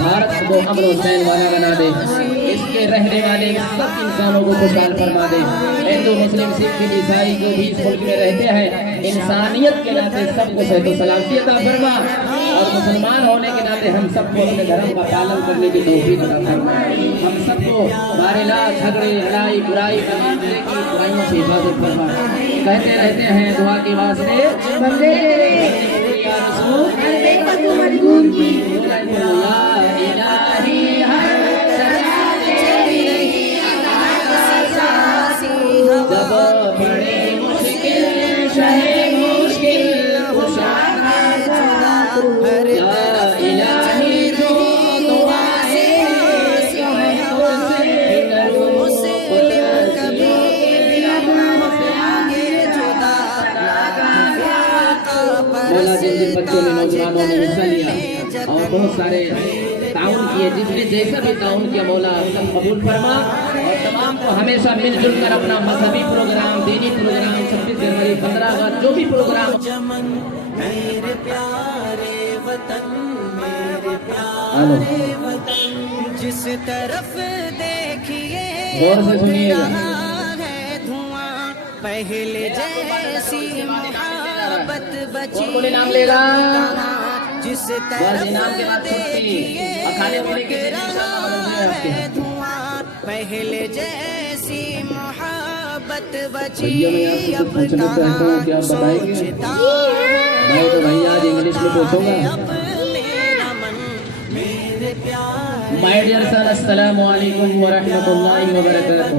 भारत को अमन और चैन वाला बना दे। इसके रहने वाले सब इंसानों को खुशहाल फरमा दे। हिंदू मुस्लिम सिख ईसाई जो भी इस मुल्क में रहते हैं इंसानियत के नाते सबको सेहत सलामती अता फरमा और मुसलमान होने के नाते हम सबको अपने धर्म का पालन करने की तौफीक अता फरमा। हम सबको बारेला झगड़े लड़ाई बुराई की बुराइयों से हिफाजत फरमा। कहते रहते हैं दुआ के वास्ते बंदे या रसूल मजबूर की या इलाही जब बड़ी मुश्किल शहे मुश्किल इलाही जो दुआ है मौला जिन जिन बच्चों ने नौजवानों ने हिस्सा लिया और बहुत सारे ताउन किए जिसने जैसा भी ताउन किया मौला सब कबूल फरमा और तमाम को हमेशा मिलजुल कर अपना मजहबी प्रोग्राम दीनी प्रोग्राम 26 जनवरी 15 अगस्त जो भी प्रोग्राम मेरे प्यारे वतन मेरे प्यारे वतन जिस तरफ देखिए गौर से सुनिएगा है धुआं पहले जैसी मोहब्बत बची नाम लेगा जिस तरफ देखिए धुआं पहले जैसी मोहब्बत बची अब कहाँ सोचता मैं तो भाई आज इंग्लिश में पूछूंगा। माय डियर सर अस्सलामु अलैकुम व रहमतुल्लाहि व बरकातहू।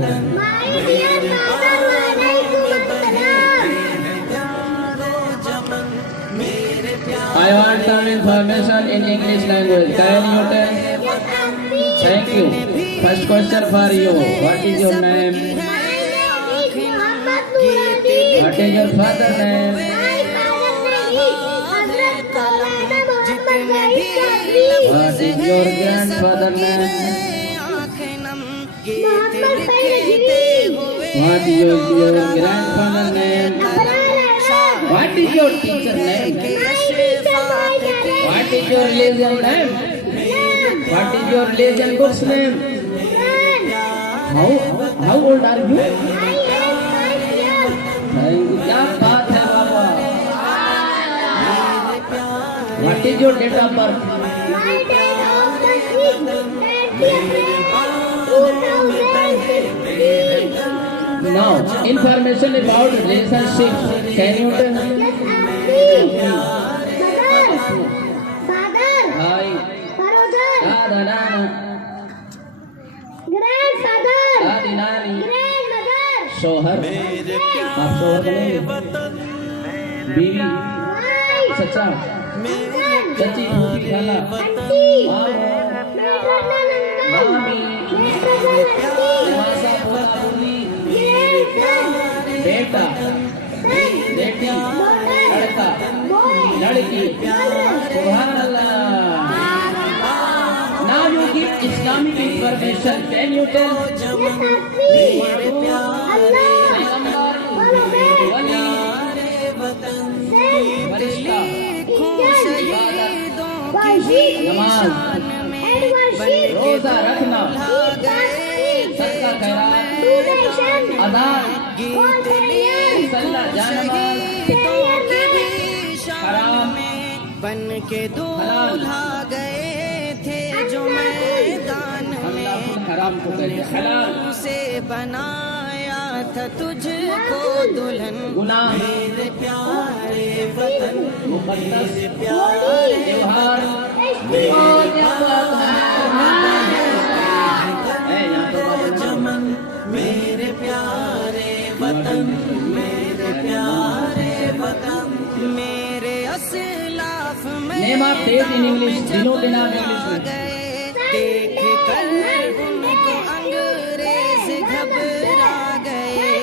I want some information in English language. Can you tell? Thank you. First question for you. What is your name? What is your father's name? What is your grandfather's name? What is your grandfather's name? What is your teacher's name? What is your religion name? What is your religion book's name? How old are you? क्या बात है बाबा। What is your date of birth? My date of birth is 2003. Now, information about relationship. Can you tell? Yes, father, Hi. brother, Dada, nana. grandfather, Dadi, nani. grandmother, शोहर आप शोहर बनेंगे बीवी wife, सच्चा husband, चाची फूफी खाला auntie, मामू maternal uncle, मामी maternal auntie, नवासा पोता पोती grandson, बेटा son, बेटी daughter, लड़का boy, लड़की children. सुभान अल्लाह। Now you give Islamic information. Can you tell? Yes, Hafiz, Allah, वली फरिश्ता नमाज रोजा रखना सदका खैरात अदान मुसल्ला जानमाज हराम बन के दूल्हा गए थे जो मैदान में हराम को कहते हैं हलाल से बना था तुझको दुल्हन गुनाह मेरे प्यारे वतन मुकद्दस प्यारे त्योहार चमन मेरे प्यारे वतन मेरे प्यारे वतन मेरे असलाफ में name of date in English, दिनों के नाम इंग्लिश में। देख कर उनको अंग्रेज घबरा गए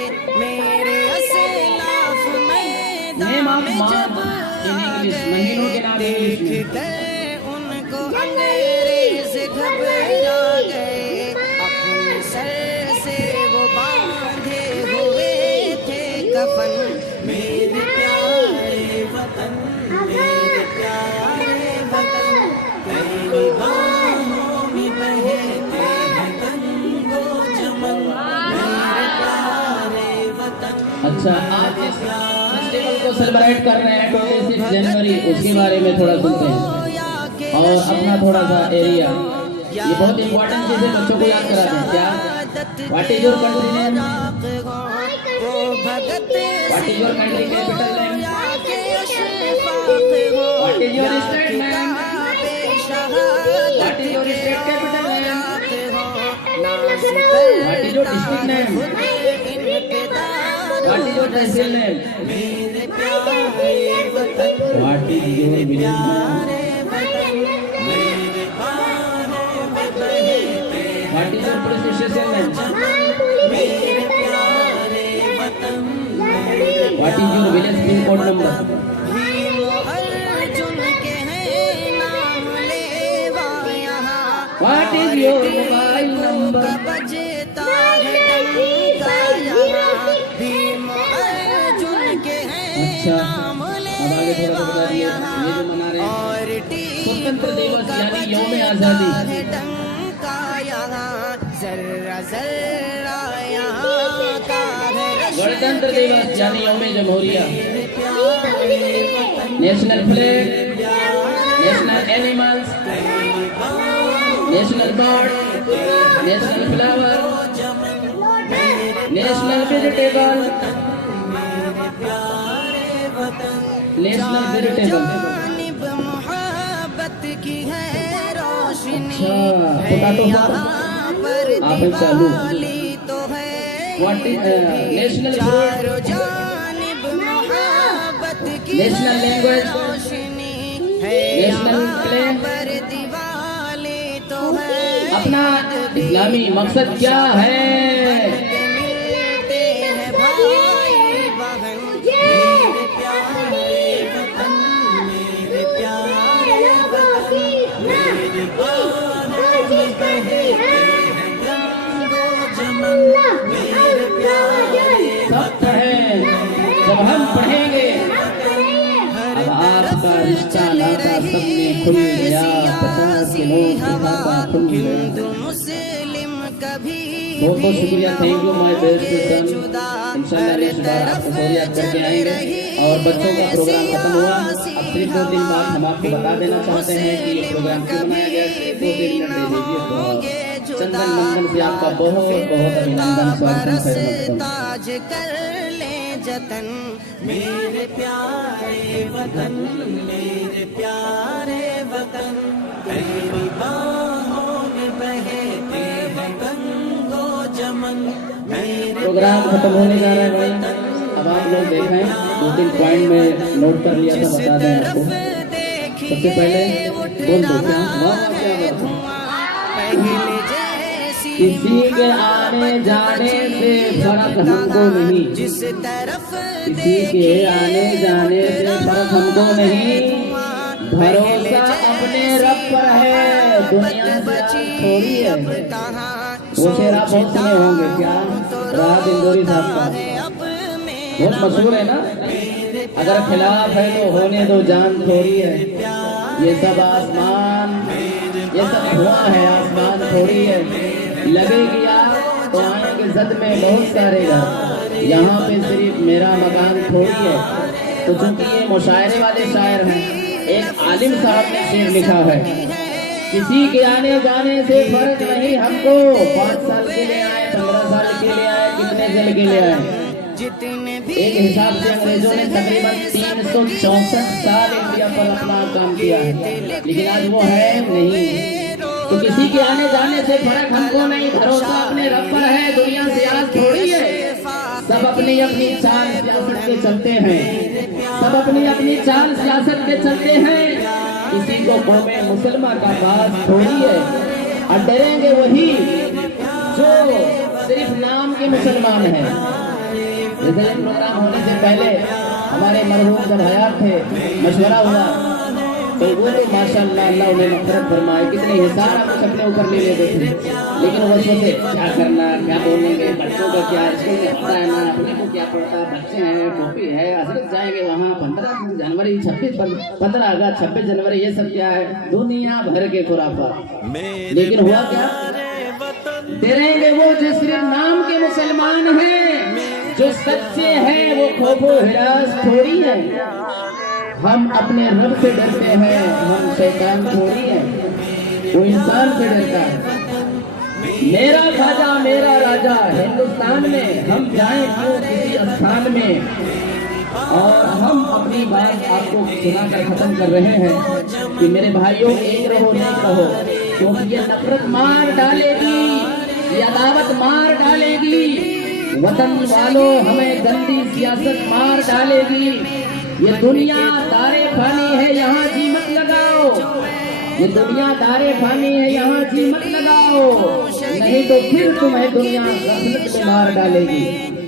मेरे असलाफ नेम मैदान ऑफ में मंथ जब इन इंग्लिश, महीनों के नाम इंग्लिश में। देख कर उनको अंग्रेज घबरा गए अपने सर से वो बांधे हुए थे कफन मेरे प्यारे वतन मेरे प्यारे वतन तेरी बाहों में बहते हैं गंगो जमन मेरे प्यारे वतन अच्छा, आप जिस फेस्टिवल को सेलिब्रेट कर रहे हैं 26 जनवरी, उसके बारे में थोड़ा सुनते हैं और अपना थोड़ा सा एरिया। ये बहुत इंपॉर्टेंट चीज है, बच्चों को याद करा दें। क्या what is your country name? What is your country capital name? What is your state name? What is your state capital name? What is your district name? What is your tehsil name? What is your village name? What is your police station name? What is your village pin code number? What is your mobile number? अच्छा, अब आगे थोड़ा सा बता दिए। ये जो मना रहे हैं स्वतंत्र दिवस यानी यौम आजादी, गणतंत्र दिवस यानी यौम जमहूरिया, national flag, national animals, national bird, national flower, national vegetable, national vegetable. अच्छा, पोटैटो आप चालू। What is national fruit, national language, national claim. अपना इस्लामी मकसद क्या है? सब पढ़ें, जब हम पढ़ेंगे अब आपका रिश्ता नाता सब में खुल गया, 50 किलो खाता खुल गया। बहुत बहुत शुक्रिया, थैंक यू माय बेस्ट सन। इंशाल्लाह नेक्स्ट बार आपको और याद करके आएंगे। और बच्चों का प्रोग्राम खत्म हुआ, अब सिर्फ 2 दिन बाद हम आपको बता देना चाहते हैं कि ये प्रोग्राम क्यों बनाया गया। 2 दिन मिनट दे दीजिए। चंदन मंदन से आपका बहुत बहुत अभिनंदन। ताज कर ले जतन मेरे प्यारे वतन मेरे प्यारे वतन तेरी बाहों में बहते हैं गंगो जमन मेरे प्रोग्राम खत्म होने जा रहा है भाई। अब आप लोग देखें, 2-3 पॉइंट में नोट कर लिया था, बता दें आपको। सबसे पहले बोल दो क्या किसी के आने जाने से फर्क हमको नहीं, जिस तरफ किसी के आने जाने से फर्क हमको नहीं, भरोसा अपने रब पर है, दुनिया से थोड़ी है। वो शेर आप बहुत सुने होंगे, क्या राहत इंदौरी साहब का बहुत मशहूर है ना। अगर खिलाफ है तो होने दो, जान थोड़ी है। ये सब आसमान, ये सब धुआं है, आसमान थोड़ी है। लगेगी आग तो आएंगे जद में बहुत सारे घर, यहाँ पे सिर्फ मेरा मकान थोड़ी है। तो चूंकि ये मुशायरे वाले शायर हैं, एक आलिम साहब ने शेर लिखा है, किसी के आने जाने से फर्क नहीं हमको, 5 साल के लिए आए 15 साल के ले आए, कितने जल के ले आए? जितने भी एक हिसाब से अंग्रेजों ने तकरीबन 364 साल इंडिया पर अपना काम किया है, लेकिन आज वो है नहीं। तो किसी के आने जाने से फर्क हमको नहीं, भरोसा अपने रब पर है। दुनिया से आज थोड़ी है, सब अपनी अपनी चाल सियासत के चलते हैं, सब अपनी अपनी चाल सियासत के चलते हैं। किसी को कौमे मुसलमान का बात थोड़ी है, और डरेंगे वही जो सिर्फ नाम के मुसलमान हैं। जैसे प्रोग्राम होने से पहले हमारे मरहूम जब हयात थे, मशवरा हुआ तो वो तो माशाअल्लाह अल्लाह उन्हें मग़फ़िरत फरमाए, कितने हिसार हम अपने ऊपर ले लेते थे। लेकिन वो सोचते क्या करना, क्या बोलेंगे, बच्चों का क्या, स्कूल में पढ़ता है ना, अपने को क्या पढ़ता, बच्चे हैं, टोपी है, हजरत जाएंगे वहाँ 15 जनवरी 15 अगस्त 26 जनवरी ये सब क्या है, दुनिया भर के खुराफात। लेकिन हुआ क्या, डरेंगे वो जो सिर्फ नाम के मुसलमान हैं, जो सच्चे हैं वो खौफो हिरास थोड़ी है। हम अपने रब से डरते हैं, हम शैतान थोड़ी है, वो इंसान से डरता है। मेरा खाजा मेरा राजा, हिंदुस्तान में हम जाएं क्यों किसी स्थान में, और हम अपनी बात आपको सुनाकर खत्म कर रहे हैं कि मेरे भाइयों एक रहो एक रहो, क्योंकि ये नफरत मार डालेगी, ये अदावत मार डालेगी। वतन वालों हमें गंदी सियासत मार डालेगी। ये दुनिया दारे फानी है, यहाँ जी मत लगाओ, ये दुनिया दारे फानी है, यहाँ जी मत लगाओ, नहीं तो फिर तुम्हें दुनिया गफलत में मार डालेगी।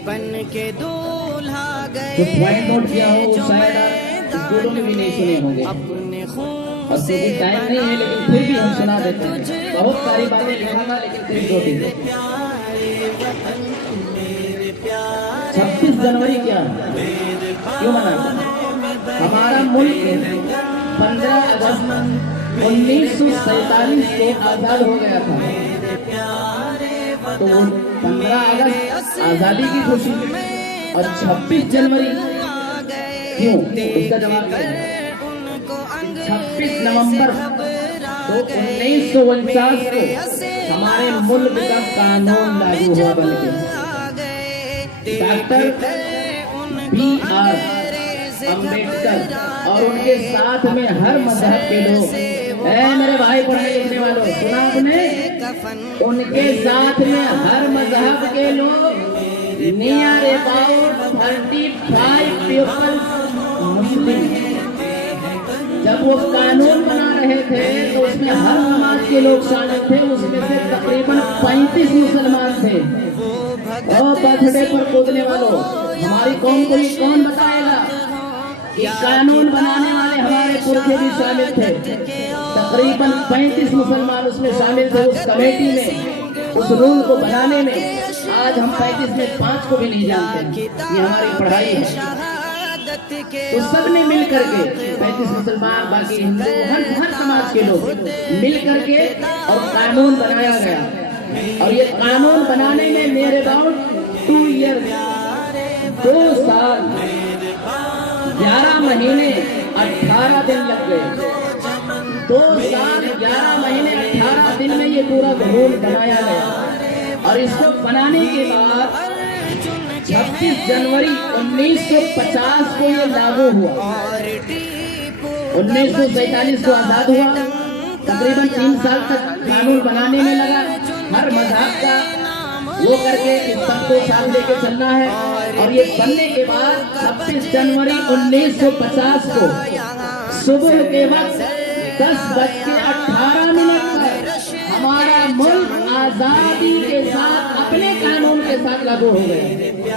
बन के दूल्हा गए, जो पॉइंट नोट किया हो शायद आप स्कूलों में भी नहीं सुने होंगे, अपने खून अब तो भी टाइम नहीं है, लेकिन फिर भी हम सुना देते हैं। बहुत सारी बातें लिखूंगा, लेकिन सिर्फ 2 चीजें। 26 जनवरी क्या क्यों मनाते हैं? हमारा मुल्क 15 अगस्त 1947 को आजाद हो गया था। तो 15 अगस्त आजादी की खुशी और 26 जनवरी क्यों, इसका जवाब है 26 नवंबर तो 1949 को हमारे मुल्क का कानून लागू हुआ बनके। Doctor B.R. अम्बेडकर और उनके साथ में हर मजहब के लोग, मेरे भाई पढ़ने लिखने वालों सुना आपने, उनके साथ में हर मजहब के लोग नियर अबाउट 35 पीपल्स मुस्लिम। जब वो कानून बना रहे थे तो उसमें हर समाज के लोग शामिल थे, उसमें से तकरीबन 35 मुसलमान थे। और बर्थडे पर कूदने वालों, हमारी कौम को ये कौन बताएगा कि कानून बनाने वाले हमारे पुरखे भी शामिल थे। तकरीबन 35 मुसलमान उसमें शामिल थे, उस कमेटी में, उस रूल को बनाने में। आज हम 35 में 5 को भी नहीं जानते, ये हमारी पढ़ाई है। तो सबने मिल करके 35 मुसलमान, बाकी हिंदू, हर समाज के लोग मिल करके और कानून बनाया गया। और ये कानून बनाने में मेरे अबाउट 2 ईयर 2 साल 11 महीने 18 दिन लग गए। 2 साल 11 महीने 18 दिन में ये पूरा रूल बनाया गया। और इसको बनाने के बाद 26 जनवरी 1950 को ये लागू हुआ। 1947 को आजाद हुआ। तकरीबन 3 साल तक कानून बनाने में लगा, हर मजहब का वो करके इस सबको साथ लेके चलना है। और ये बनने के बाद 26 जनवरी 1950 को सुबह के वक्त 10:18 पर हमारा मुल्क आजादी के साथ अपने कानून के साथ लागू हो गया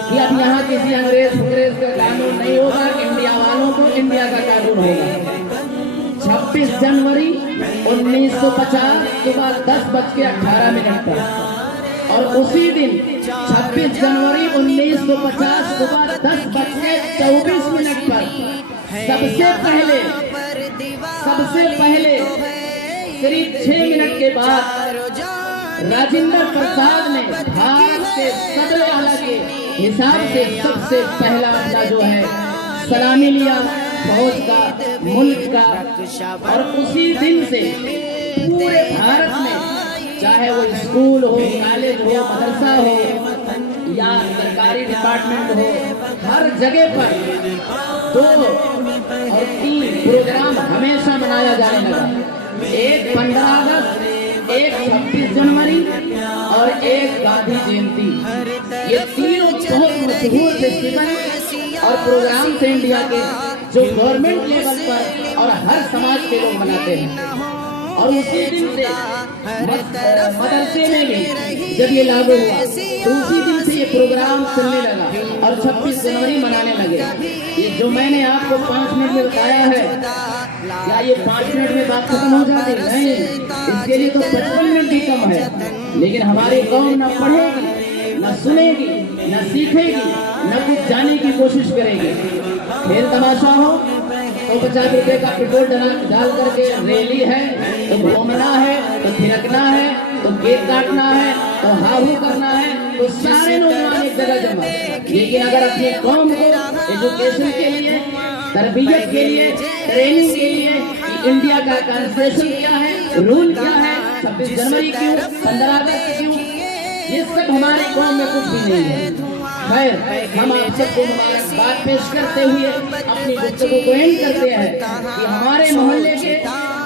कि अब यहाँ किसी अंग्रेज का कानून नहीं होगा, इंडिया वालों को इंडिया का कानून होगा। 26 जनवरी 1950 सुबह 10:18 पर और उसी दिन 26 जनवरी 1950 सुबह 10:24 पर सबसे पहले करीब 6 मिनट के बाद राजेंद्र प्रसाद ने भारत के सदर आला के हिसाब से सबसे पहला बंदा जो है सलामी लिया फौज का, मुल्क का। और उसी दिन से पूरे भारत में, चाहे वो स्कूल हो, कॉलेज हो, मदरसा हो, या सरकारी डिपार्टमेंट हो, हर जगह पर 2 और 3 प्रोग्राम हमेशा मनाया जाने लगा। एक 15 अगस्त, एक 26 जनवरी और एक गांधी जयंती। ये तीनों बहुत मशहूर फेस्टिवल और प्रोग्राम थे इंडिया के, जो गवर्नमेंट लेवल पर और हर समाज के लोग मनाते हैं। और उसी दिन से मदरसे में भी जब ये लागू हुआ तो उसी दिन से ये प्रोग्राम चलने लगा और 26 जनवरी मनाने लगे। ये जो मैंने आपको 5 मिनट में बताया है, क्या ये 5 मिनट में बात खत्म हो जाती? नहीं, इसके लिए तो 55 मिनट भी कम है। लेकिन हमारी कौम न पढ़ेगी, न सुनेगी, न सीखेगी, न कुछ जाने की कोशिश करेगी। खेल तमाशा हो तो 50 रुपए का पेट्रोल डाल करके रैली है, तो घूमना है, तो थिरकना है, तो केक काटना है, तो हाहू करना है, तो सारे नौजवान एक जगह जमा। लेकिन अगर अपनी कौम को एजुकेशन के लिए, तरबियत के लिए, ट्रेनिंग के लिए कि इंडिया का कॉन्स्टिट्यूशन क्या है, रूल क्या है, 26 जनवरी क्यों, 15 अगस्त क्यों, ये सब हमारी कौम में कुछ भी नहीं है। खैर, हम आप सबको मुबारकबाद पेश करते हुए अपनी गुफ्तगू को एंड करते हैं कि हमारे मोहल्ले के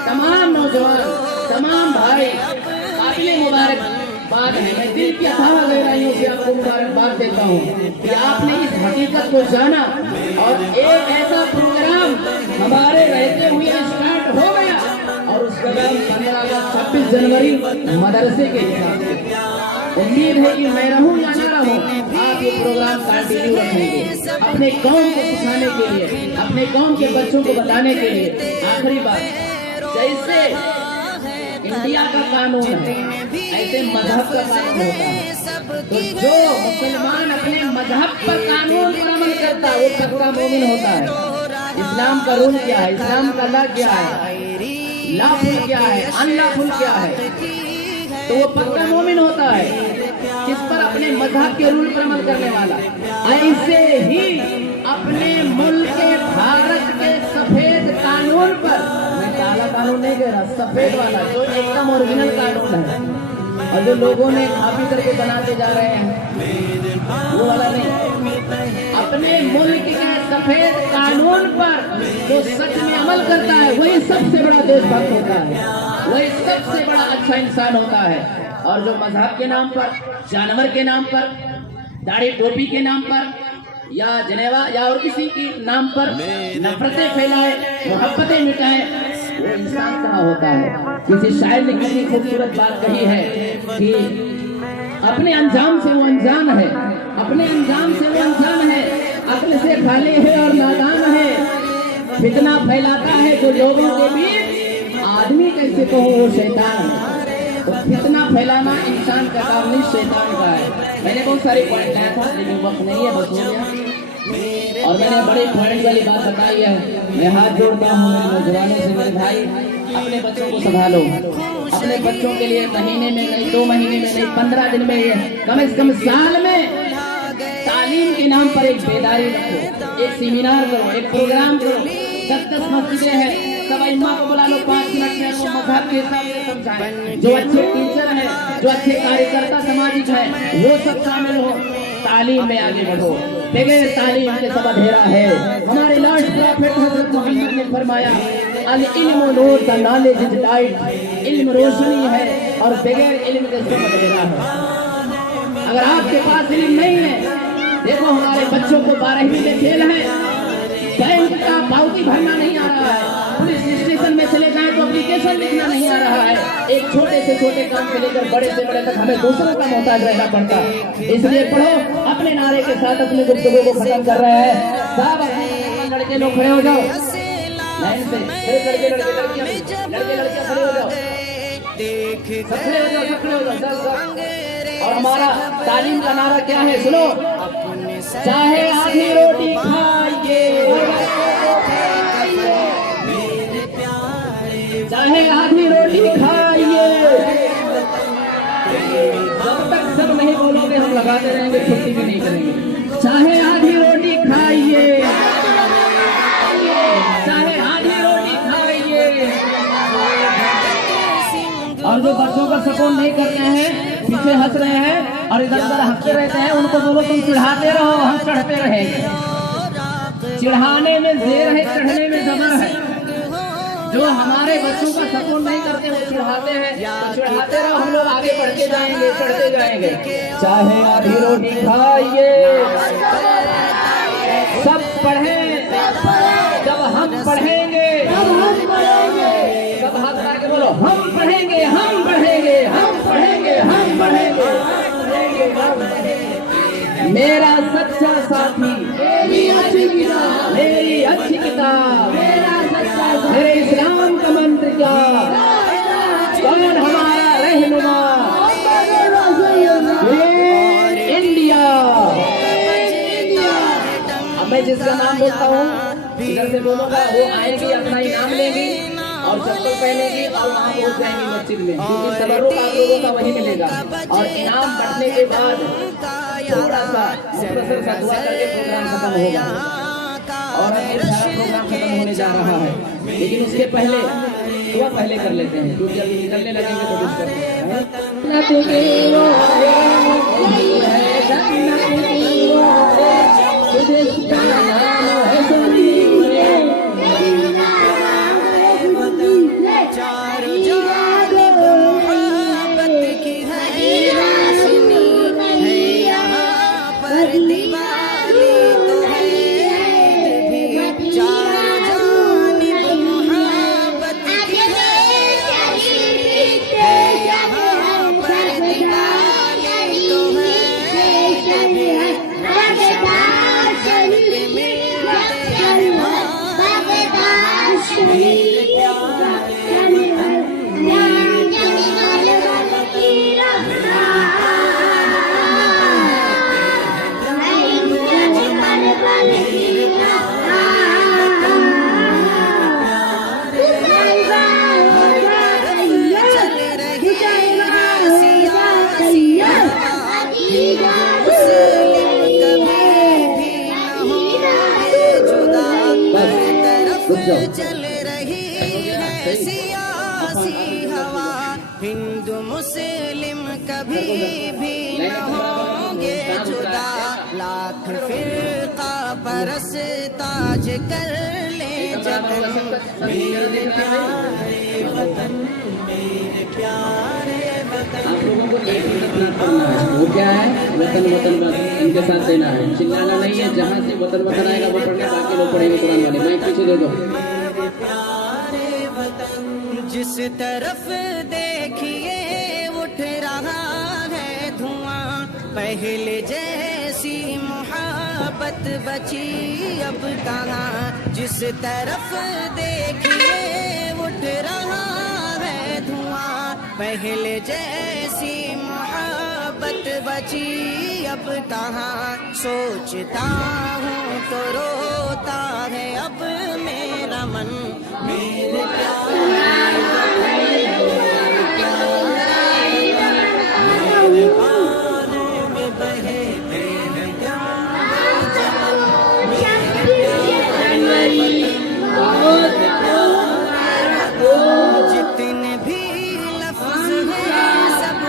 तमाम नौजवान, तमाम भाई काबिल मुबारकबाद है। मैं दिल की अथाह गहराइयों से आपको मुबारकबाद देता हूँ कि आपने इस हकीकत को जाना और एक ऐसा प्रोग्राम हमारे रहते हुए स्टार्ट हो गया और उसका नाम 15 अगस्त, 26 जनवरी मदरसे के हिसाब से। उम्मीद है कि मैं रहूं या ना रहूं, आप ये प्रोग्राम कंटिन्यू रखेंगे अपने कौम को सिखाने के लिए, अपने कौम के बच्चों को बताने के लिए। आखिरी बात, जैसे इंडिया का कानून है ऐसे मजहब का कानून होता है। तो जो मुसलमान अपने मजहब पर कानून पर अमल करता है वो पक्का मोमिन होता है। इस्लाम का रूल क्या है, इस्लाम का ला क्या है, लाफुल क्या है, अनलाफुल क्या है, तो वो पक्का मोमिन होता है किस पर, अपने मजहब के रूल पर अमल करने वाला। ऐसे ही अपने मुल्क के भारत के सफेद कानून पर, मैं काला कानून नहीं कह रहा, सफेद वाला जो एकदम ओरिजिनल कानून है और जो लोगों ने कॉपी करके बनाते जा रहे हैं वो वाला नहीं। अपने मुल्क के सफेद कानून पर जो सच में अमल करता है वही सबसे बड़ा देशभक्त होता है, वही सबसे बड़ा अच्छा इंसान होता है। और जो मजहब के नाम पर, जानवर के नाम पर, दाढ़ी टोपी के नाम पर या जनेवा या और किसी के नाम पर नफरतें फैलाए, मोहब्बतें मिटाए, वो इंसान कहाँ होता है। किसी शायर ने कितनी खूबसूरत बात कही है कि अपने अंजाम से वो अनजान है, अपने अंजाम से वो अनजान है, अक्ल से खाली है और नादान है, फितना फैलाता है जो लोगों के बीच, आदमी कैसे कहो वो शैतान है। तो फितना फैलाना इंसान का काम नहीं, शैतान का है। मैंने बहुत सारे पॉइंट कहा था लेकिन वक्त नहीं है, बस हो गया। और मैंने बड़े पॉइंट वाली बात बताई है। मैं हाथ जोड़ता हूँ मेरे नौजवानों से, मेरे भाई अपने बच्चों को संभालो, अपने बच्चों के लिए महीने में नहीं, 2 महीने में नहीं, 15 दिन में, कम से कम साल में तालीम के नाम पर एक बेदारी रखो, एक सेमिनार करो, एक प्रोग्राम करो। 10-10 मस्जिदें हैं, सब इमाम को बुला लो, 5 मिनट में वो मजहब के हिसाब से समझाएं। जो अच्छे टीचर हैं, जो अच्छे कार्यकर्ता सामाजिक हैं, वो सब शामिल हो, तालीम में आगे बढ़ो। बगैर तालीम के सब अंधेरा है। हमारे लास्ट प्रॉफिट हज़रत मोहम्मद ने फरमाया, अल इल्म नूर, द नॉलेज इज लाइट, इल्म रोशनी है और बगैर इल्म के सब अंधेरा है। अगर आपके पास इल्म नहीं है, देखो हमारे बच्चों को 12वीं में फेल है, बैंक का पावती भरना नहीं आ रहा है, पुलिस स्टेशन में चले जाए तो एप्लीकेशन लिखना नहीं आ रहा है। एक छोटे से छोटे काम से लेकर बड़े से बड़े तक हमें दूसरों का मोहताज रहना पड़ता है। इसलिए पढ़ो। अपने नारे के साथ अपने गुफ्तगू को खत्म कर रहे हैं। साहब लड़के लोग खड़े हो जाओ लाइन से, लड़के लड़कियां खड़े हो जाओ, सब खड़े हो जाओ, सब खड़े हो जाओ। और हमारा तालीम का नारा क्या है सुनो, चाहे आधी रोटी खाइए, चाहे आधी रोटी खाइए, जब तक सब नहीं बोलोगे हम लगाते रहेंगे, छुट्टी भी नहीं करेंगे। चाहे आधी रोटी खाइए, चाहे आधी रोटी खाइए। और जो बच्चों का सपोर्ट नहीं करते हैं पीछे हंस रहे हैं और इधर उधर हंसते रहते हैं, उनको बोलो तुम चिढ़ाते रहो, हम चढ़ते रहेंगे। चिढ़ाने में देर है, चढ़ने में जबर है। जो हमारे बच्चों का सपोर्ट नहीं करते वो चिढ़ाते हैं, तो चिढ़ाते रहो, हम लोग आगे बढ़ते जाएंगे, चढ़ते जाएंगे। चाहे आधी रोटी खाइए, सब पढ़े, जब हम पढ़ेंगे, सब हाथ उठा के बोलो हम पढ़ेंगे, हम पढ़ेंगे, हम पढ़ेंगे, हम पढ़ेंगे। मेरा सच्चा साथी, मेरी अच्छी किताब, मेरी अच्छी किताब, मेरे इस्लाम का मंत्र क्या, कौन हमारा रहनुमा, इंडिया। अब मैं जिसका नाम बोलता हूँ इधर से बोलूंगा, वो आएगी, अपना इनाम लेगी और चप्पल पहनेगी और वहाँ पहुँच जाएंगी मस्जिद में, क्योंकि तबर्रुक आप लोगों का वही मिलेगा। और इनाम बढ़ने के बाद थोड़ा सा मुख्तसर सा दुआ करके प्रोग्राम खत्म होगा और अब सारा प्रोग्राम खत्म होने जा रहा है। लेकिन उसके पहले दुआ पहले कर लेते हैं, क्योंकि जब निकलने लगेंगे तो डिस्टर्ब चल रही है सियासी हवा, हिंदू मुस्लिम कभी भी न होंगे जुदा, लाख फिरका परस ताज कर ले जतन, मेरे प्यारे वतन, मेरे प्यारे वतन। आप लोगों को एक ही गीत पढ़ना है, वो क्या है, वतन वतन वतन, इनके साथ देना है, चिल्लाना नहीं है। जहाँ से वतन वतन आएगा वो पढ़ने, बाकी लोग पढ़ेंगे कुरान वाले। मैं पीछे दे दो। जिस तरफ देखिए उठ रहा है धुआं, पहले जैसी मोहब्बत बची अब कहाँ। जिस तरफ देखिए उठ रहा है धुआं, पहले जैसी मोहब्बत बची अब कहाँ। सोचता हूँ तो रोता है अब मेरा मन, मेरे जितने भी लफ्ज हैं सब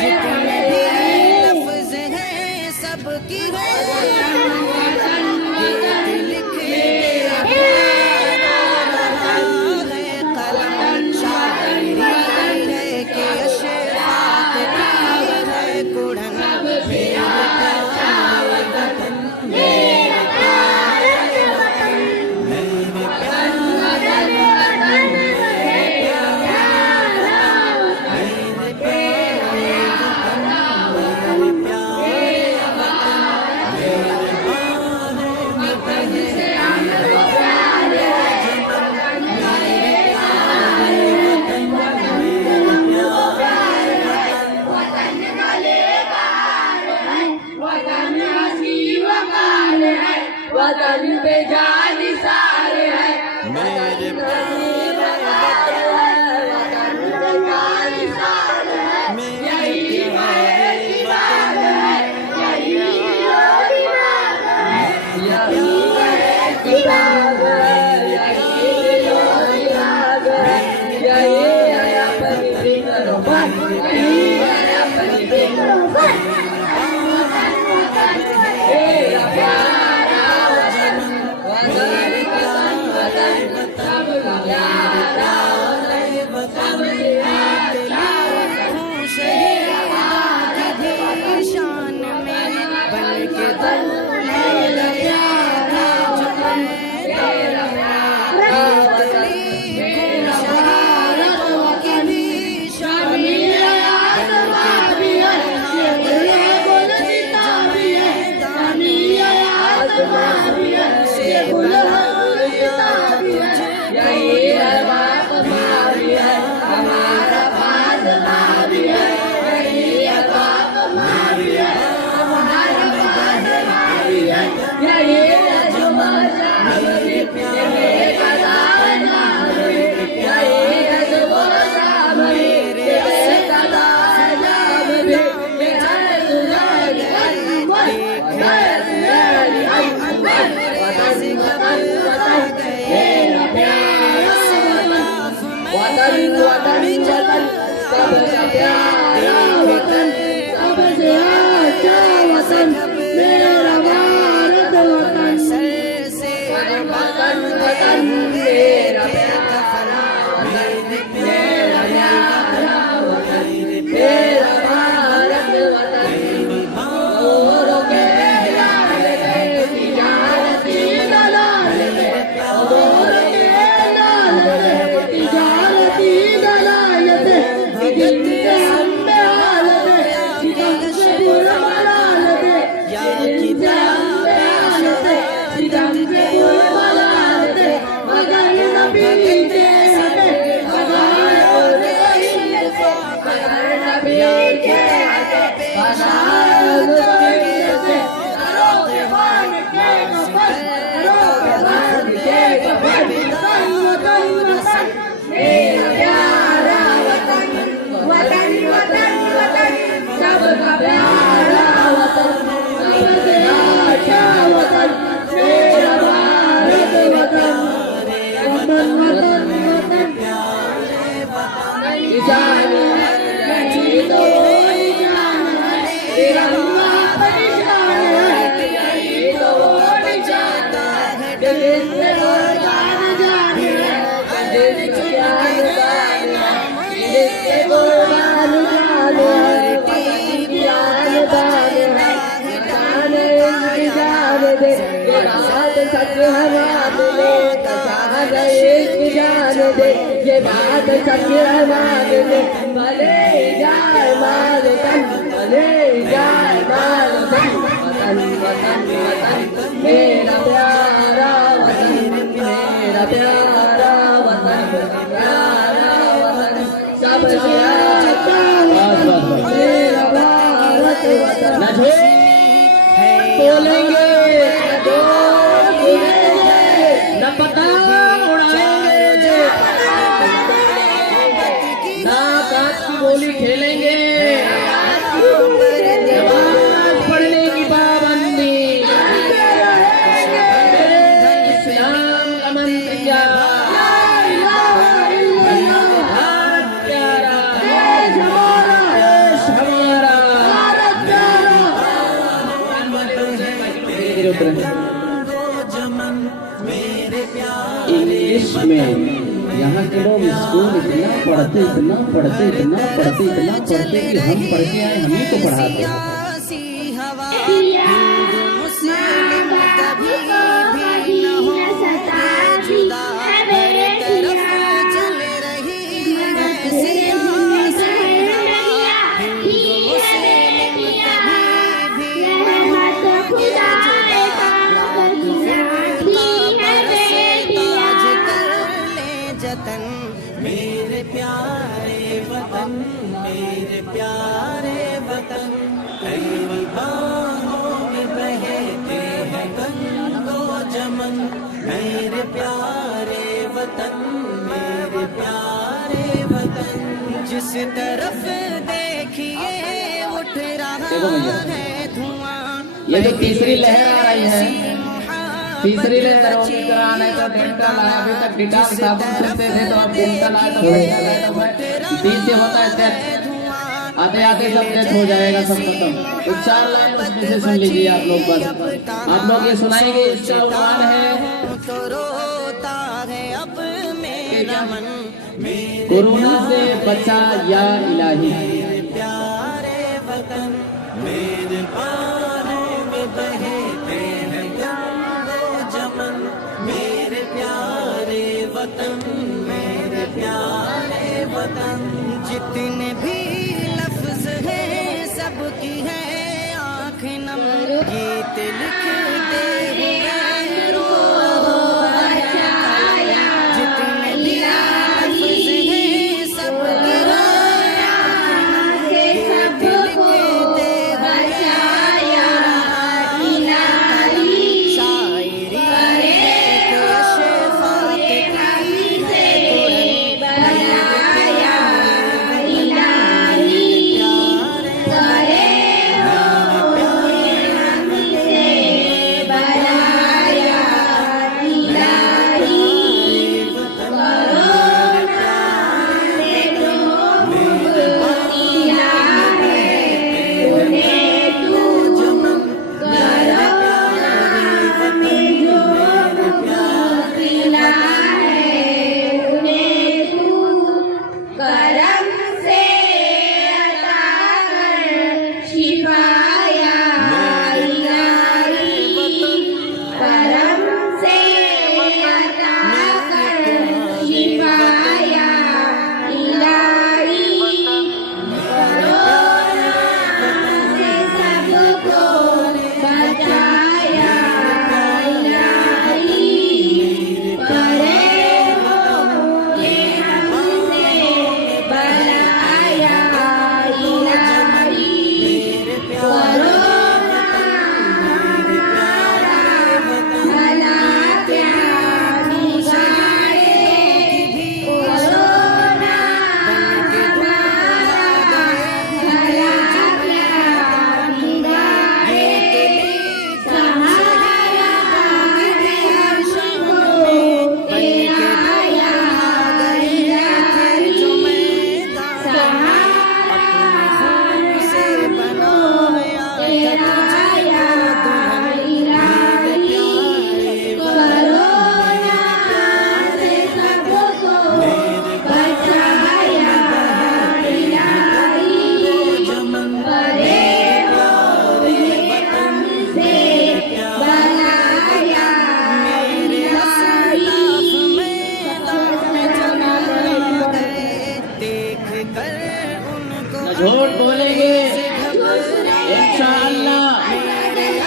जितने भी लफ्ज हैं सबकी वतन पे जान निसार है, मेरे प्यारे से ये बात सच्ची है मान ले, भले जाए माल तन, भले जाए माल तन, वतन वतन वतन मेरा प्यारा वतन, मेरा प्यारा वतन, प्यारा वतन सबसे अच्छा मेरा भारत वतन। ना छोड़ बोलेंगे न पतंग उड़ाएंगे, ना काट की गोली खेलेंगे, नमाज पढ़ने की पाबंदी, इस्लाम का मंत्र क्या, भारत प्यारा, देश हमारा, इंग्लिश में यहाँ के लोग स्कूल इतना पढ़ते कि हम पढ़ के आए, हम ही को पढ़ाते हैं। सी हवा हिंदू मुस्लिम कभी भी न हो जुदा, हर तरफ चल रही है सियासी हवा, हिंदू मुस्लिम कभी भी न हो जुदा, लाख फिरका बरसे ताज कर ले जतन, मेरे प्यारे वतन, मेरे प्यारे वतन, तेरी बाहों में बहते हैं गंगो जमन, मेरे प्यारे वतन, मेरे प्यारे वतन, जिस तरफ देखिए उठ रहा है धुआं। ये जो तीसरी लहर आ रही है, तीसरी लहर ओमिक्रॉन है, तो डेल्टा आया, अभी तक डेटा साबुन करते थे तो अब डेल्टा आया तो डी से होता है डेथ, आते आते सब डेथ हो जाएगा, सब खत्म। तो 4 लाइन उसमें से सुन लीजिए आप लोग, बस आप लोग ये सुनाएंगे। इसका उन्वान है तो रोता है अब मेरा मन, कोरोना से बचा या इलाही, प्यारे वतन, मेरे पारों में बहते हैं गंगो जमन, मेरे प्यारे वतन, मेरे प्यारे वतन, जितने भी लफ्ज हैं सबकी है आँख नम, गीत लिखते हुए रो बचाया, जितने भी लफ्ज हैं सबकी है आँख नम, गीत लिखते बचाया, शायरी एक अशफाक की है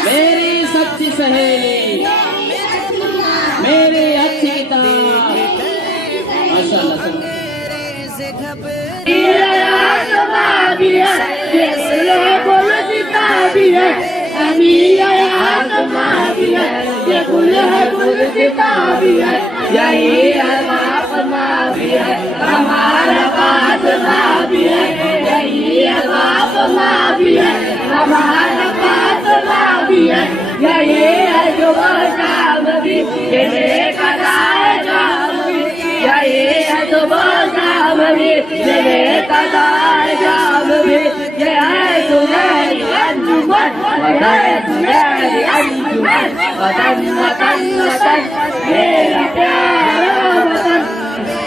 मेरी सच्ची सहेली, मेरी अच्छी किताब। माशाअल्लाह। यही बाप भी है, हमारा बाप माँ भी है, यही बाप माँ भी है, हमारा बाप माँ भी है, यही है जो काम भी, ये कदाए काम भी, यही है जो काम भी, ये कदाए काम भी, ये है तुम्हारी अंजुमन, है तुम्हारी अंजुमन, वतन वतन वतन मेरा प्यारा वतन,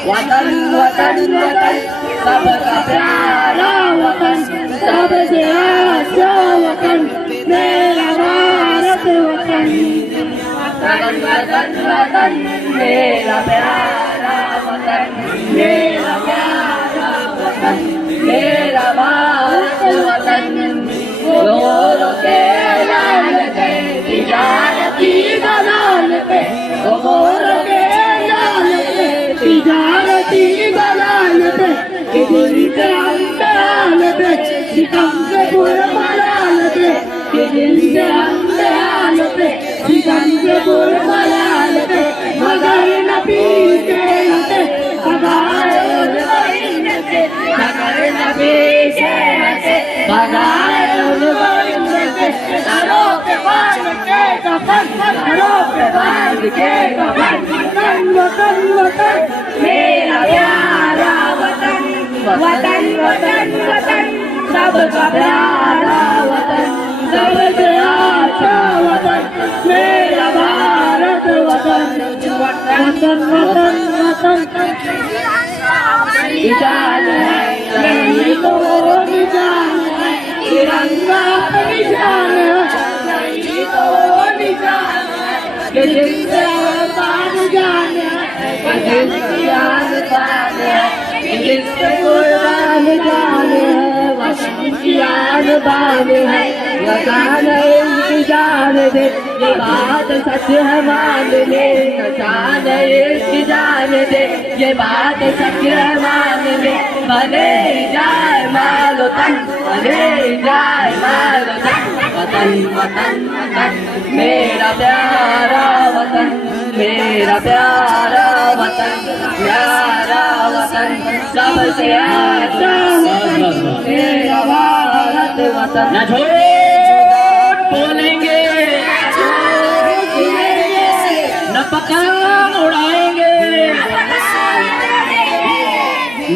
वतन वतन वतन सबका प्यारा वतन, सबसे अच्छा वतन मेरा भारत वतन, वतन वतन वतन मेरा प्यारा वतन, मेरा प्यारा वतन, मेरा भारत वतन। गोरों के लाल पे तिजारती दलाल पे, गोरों के लाल पे तिजारती दलाल पे, दिल से अंदराल पे सितम से बुरमलाल पे, दिल से अंदराल पे सितम से बुरमलाल पे, मगर नबी के हते भगाए उन वहीन से, मगर नबी के हते भगाए उन वहीन से, सरों पे बांध के कफन, सरों पे बांध के कफन, वतन वतन वतन मेरा प्यारा वतन, वतन वतन वतन सबका प्यारा वतन, सबसे अच्छा वतन मेरा भारत वतन, वतन वतन वतन निशान है, नहीं तो वो निशान है, तिरंगा निशान है, नहीं तो वो निशान है, कि जिससे आसान जान है, जिसकी आसान है, जिससे कुर्बान जान है, वतन की आन बान है, वतन इसकी जान दे, ये बात सच है मान ले, जान इसकी जान दे, ये बात सच है मान ले, भले जाए माल तन, भले जाए माल तन, वतन वतन वतन मेरा प्यारा वतन, मेरा प्यारा वतन, प्यारा वतन सबसे अच्छा वतन मेरा भारत वतन। न झूठ बोलेंगे, न पतंग उड़ाएंगे,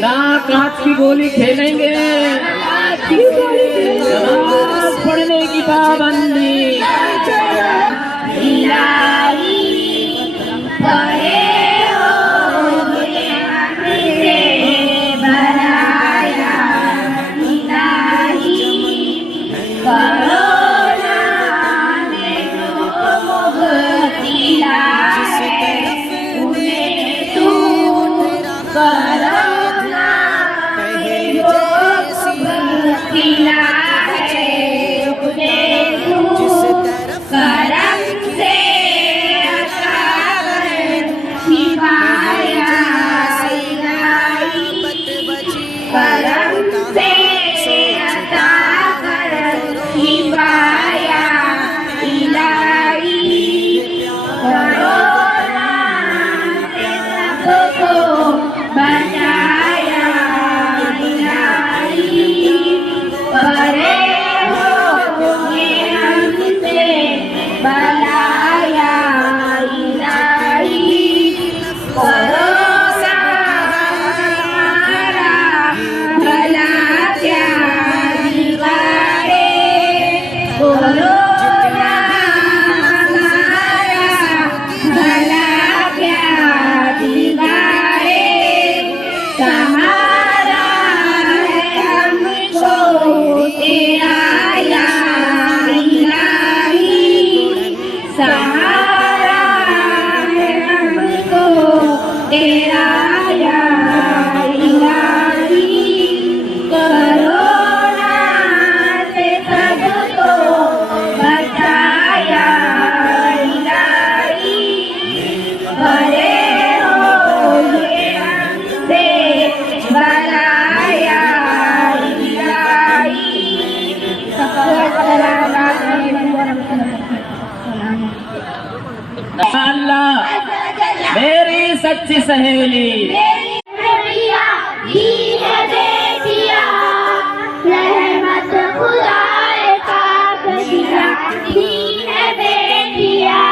ना कांच की गोली खेलेंगे, नमाज पढ़ने की पाबंदी, सच्ची सहेली। बेटिया दी है बेटिया, रहमत खुदाए पाक दिया, दी है बेटिया।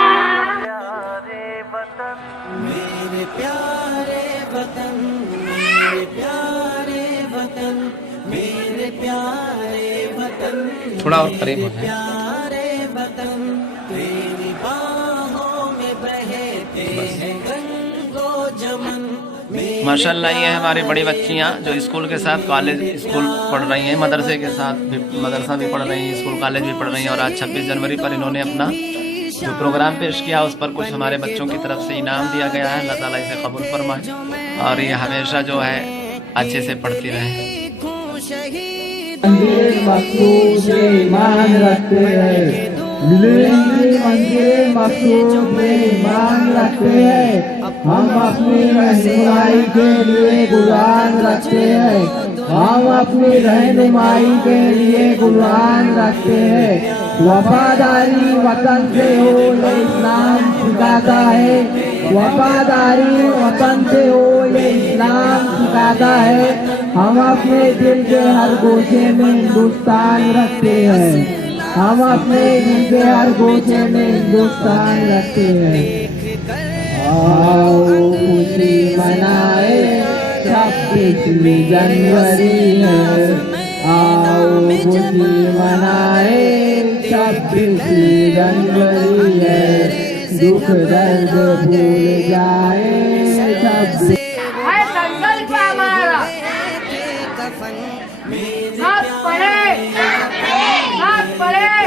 मेरे प्यारे वतन, मेरे प्यारे वतन, मेरे प्यारे वतन, थोड़ा और करीब हो जाए। प्यारे वतन, तेरी बाहों में बहते हैं गंगो जमन। माशाल्लाह ये है हमारी बड़ी बच्चियाँ जो स्कूल के साथ कॉलेज स्कूल पढ़ रही हैं, मदरसे के साथ भी, मदरसा भी पढ़ रही हैं, स्कूल कॉलेज भी पढ़ रही हैं। और आज 26 जनवरी पर इन्होंने अपना जो प्रोग्राम पेश किया उस पर कुछ हमारे बच्चों की तरफ से इनाम दिया गया है। अल्लाह ताला इसे कबूल फरमाए और ये हमेशा जो है अच्छे से पढ़ती रहे। मंदिर मकसूद में ईमान रखते हैं, मंदिर मकसूद में ईमान रखते हैं। हम अपनी रहनुमाई के लिए गुलाम रखते हैं, हम अपनी रहनुमाई के लिए गुलाम रखते हैं। वफादारी वतन से हो ये इस्लाम सिखाता है, वफादारी वतन से हो ये इस्लाम सिखाता है। हम अपने दिल के हर गोशे में हिंदुस्तान रखते हैं, हम अपने दिल के हर गोशे में हिंदुस्तान रखते हैं। आओ खुशी मनाए 26 जनवरी है, आओ खुशी मनाए 26 जनवरी है, दुख दर्द भूल जाए 26। है संकल्प हमारा, साथ पढ़े, साथ पढ़े,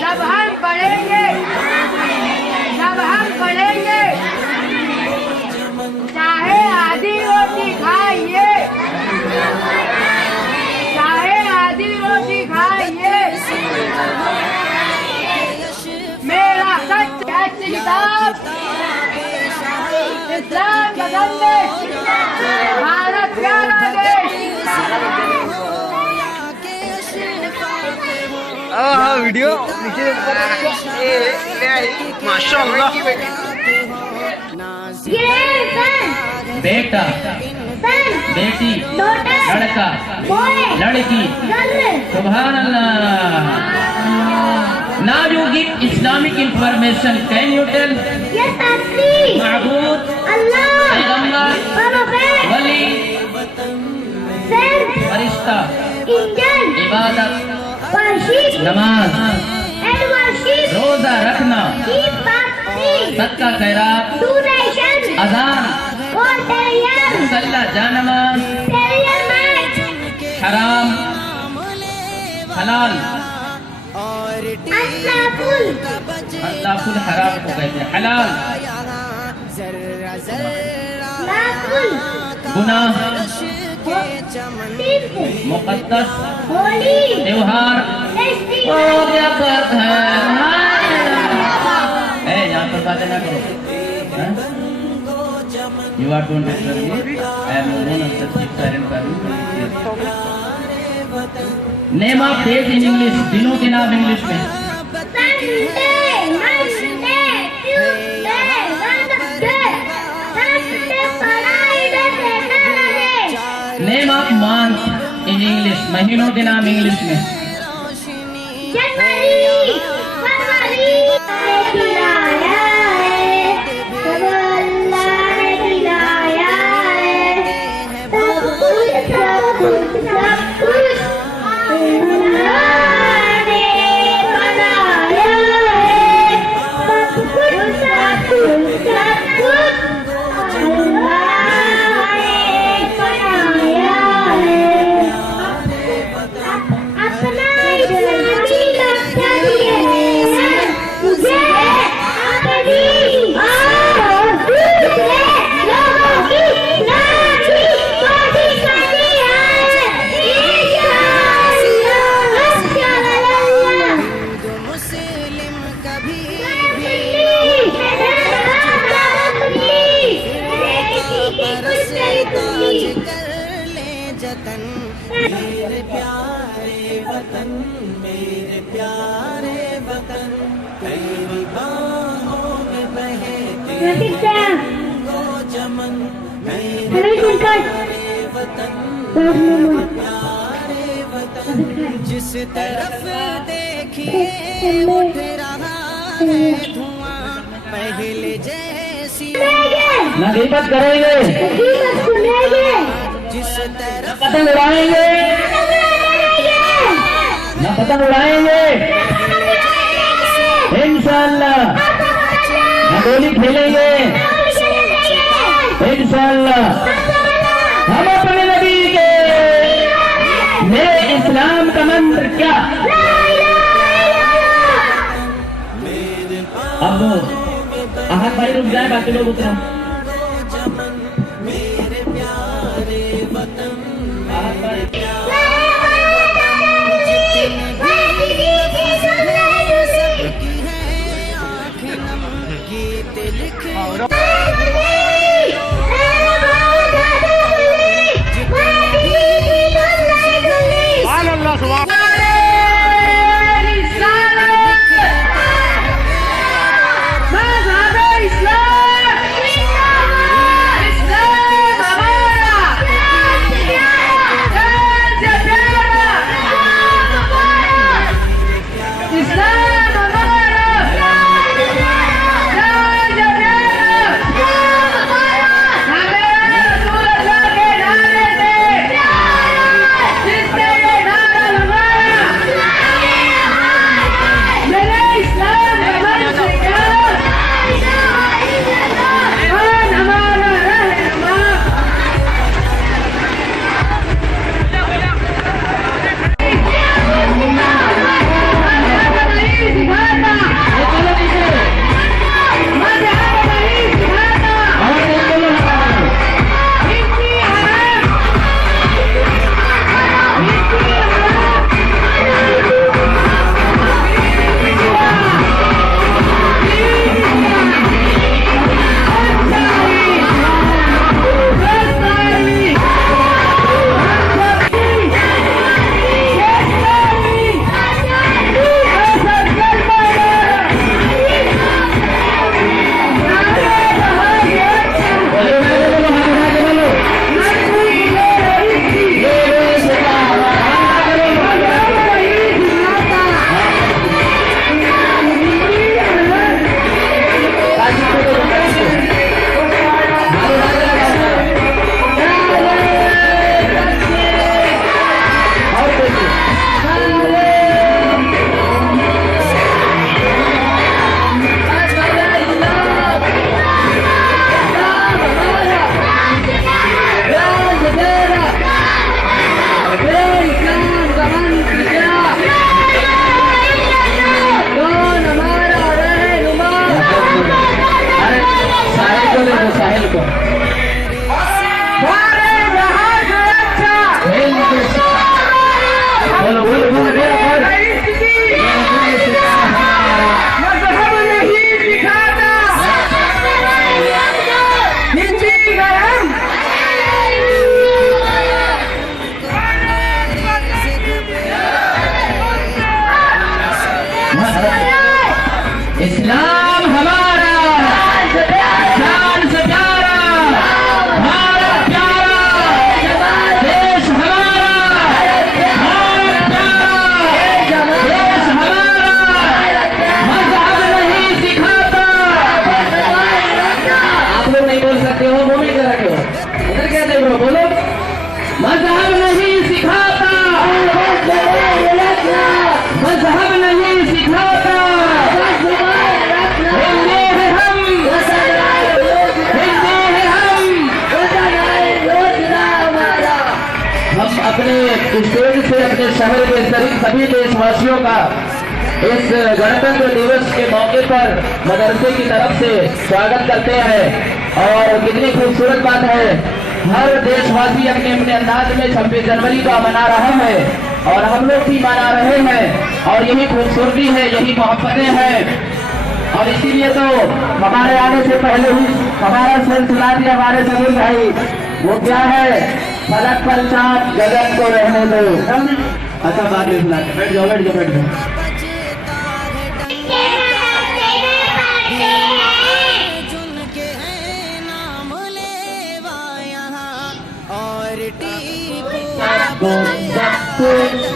जब हम पढ़ेंगे, जब हम पढ़ेंगे, चाहे आधी रोटी खाइए, चाहे आधी रोटी खाइए, मेरा सच्चा किताब इस्लाम का संदेश, भारत प्यारा देश। वीडियो माशाल्लाह। बेटा, बेटी, लड़का, लड़की, सुभान अल्लाह। Now you give Islamic information. Can you tell? Yes, Abdi. Ma'bud, Allah. पैगंबर, Prophet. वली, Saint. फरिश्ता, Angel. इबादत, Worship. नमाज, And worship. रोजा रखना, Keep fasting. सदका खैरात, Donation. अजान, For prayer. मुसल्ला जानमाज, Prayer mat. हराम, हलाल, Aslaful. अल्लाहुल हराम को कहते हैं, हलाल, Lawful. गुनाह, Sinful. मुकद्दस, Holy. त्योहार। Festival. ओ क्या बात है, यहाँ पर बातें ना करो। You are going to tell me I am one of the chief parent Name of days in English, दिनों के नाम इंग्लिश में। Sunday, Monday, Tuesday, Wednesday, Thursday, Friday, Saturday. Name of month in English, महीनों के नाम English में। January, February. खिलाया है, सब अल्लाह ने खिलाया है, सब कुछ सब कुछ सब कुछ अल्लाह ने बनाया है, सब कुछ सब कुछ सब कुछ अल्लाह ने बनाया है। अपना इस्लामी लक्ष्य ये है, मुझे अपनी और दूसरे लोगों की लाठी कोशिश करनी है। इंशाअल्लाह, इंशाअल्लाह। मुस्लिम कभी कर ले जतन, मेरे प्यारे वतन, मेरे प्यारे वतन, तेरी बाहों में बहते Pratik जिस तरफ देखिए उठ रहा है धुआं पहले जैसी ना गीबत करेंगे, जिस तरफ पतंग उड़ाएंगे, ना पतंग उड़ाएंगे इंशाअल्लाह, ना गोली खेलेंगे इंशाअल्लाह। हम अपने नबी के मेरे इस्लाम का मंत्र क्या? अब आहत भाई रुक जाए, बाकी लोग उतरो। आहत भाई सबकी है आँखें नम गीत लिखे इस्लाम हमारा जान से प्यारा, भारत प्यारा, देश हमारा, भारत प्यारा, देश हमारा, मजहब नहीं सिखाता। आप लोग नहीं बोल सकते हो, वो नहीं कर रहे हो, उधर क्या देख रहे हो, बोलो। मजहब नहीं सिखाता, मजहब नहीं सिखाता, हम अपने स्टेज से अपने शहर के सभी देशवासियों का इस गणतंत्र दिवस के मौके पर मदरसे की तरफ से स्वागत करते हैं। और कितनी खूबसूरत बात है, हर देशवासी अपने अपने अंदाज में 26 जनवरी का मना रहा है और हम लोग भी मना रहे हैं। और यही खूबसूरती है, यही मोहब्बतें हैं। और इसीलिए तो हमारे आने से पहले ही हमारा सिलसिला दिया हमारे जमीन भाई, वो क्या है, फलक पर चाँद गगन को रहने दो। अच्छा बात नहीं सुनाते, बैठ जाओ बैठ जाओ बैठ जाओ। जुनके हैं नाम लेवा यहाँ सबको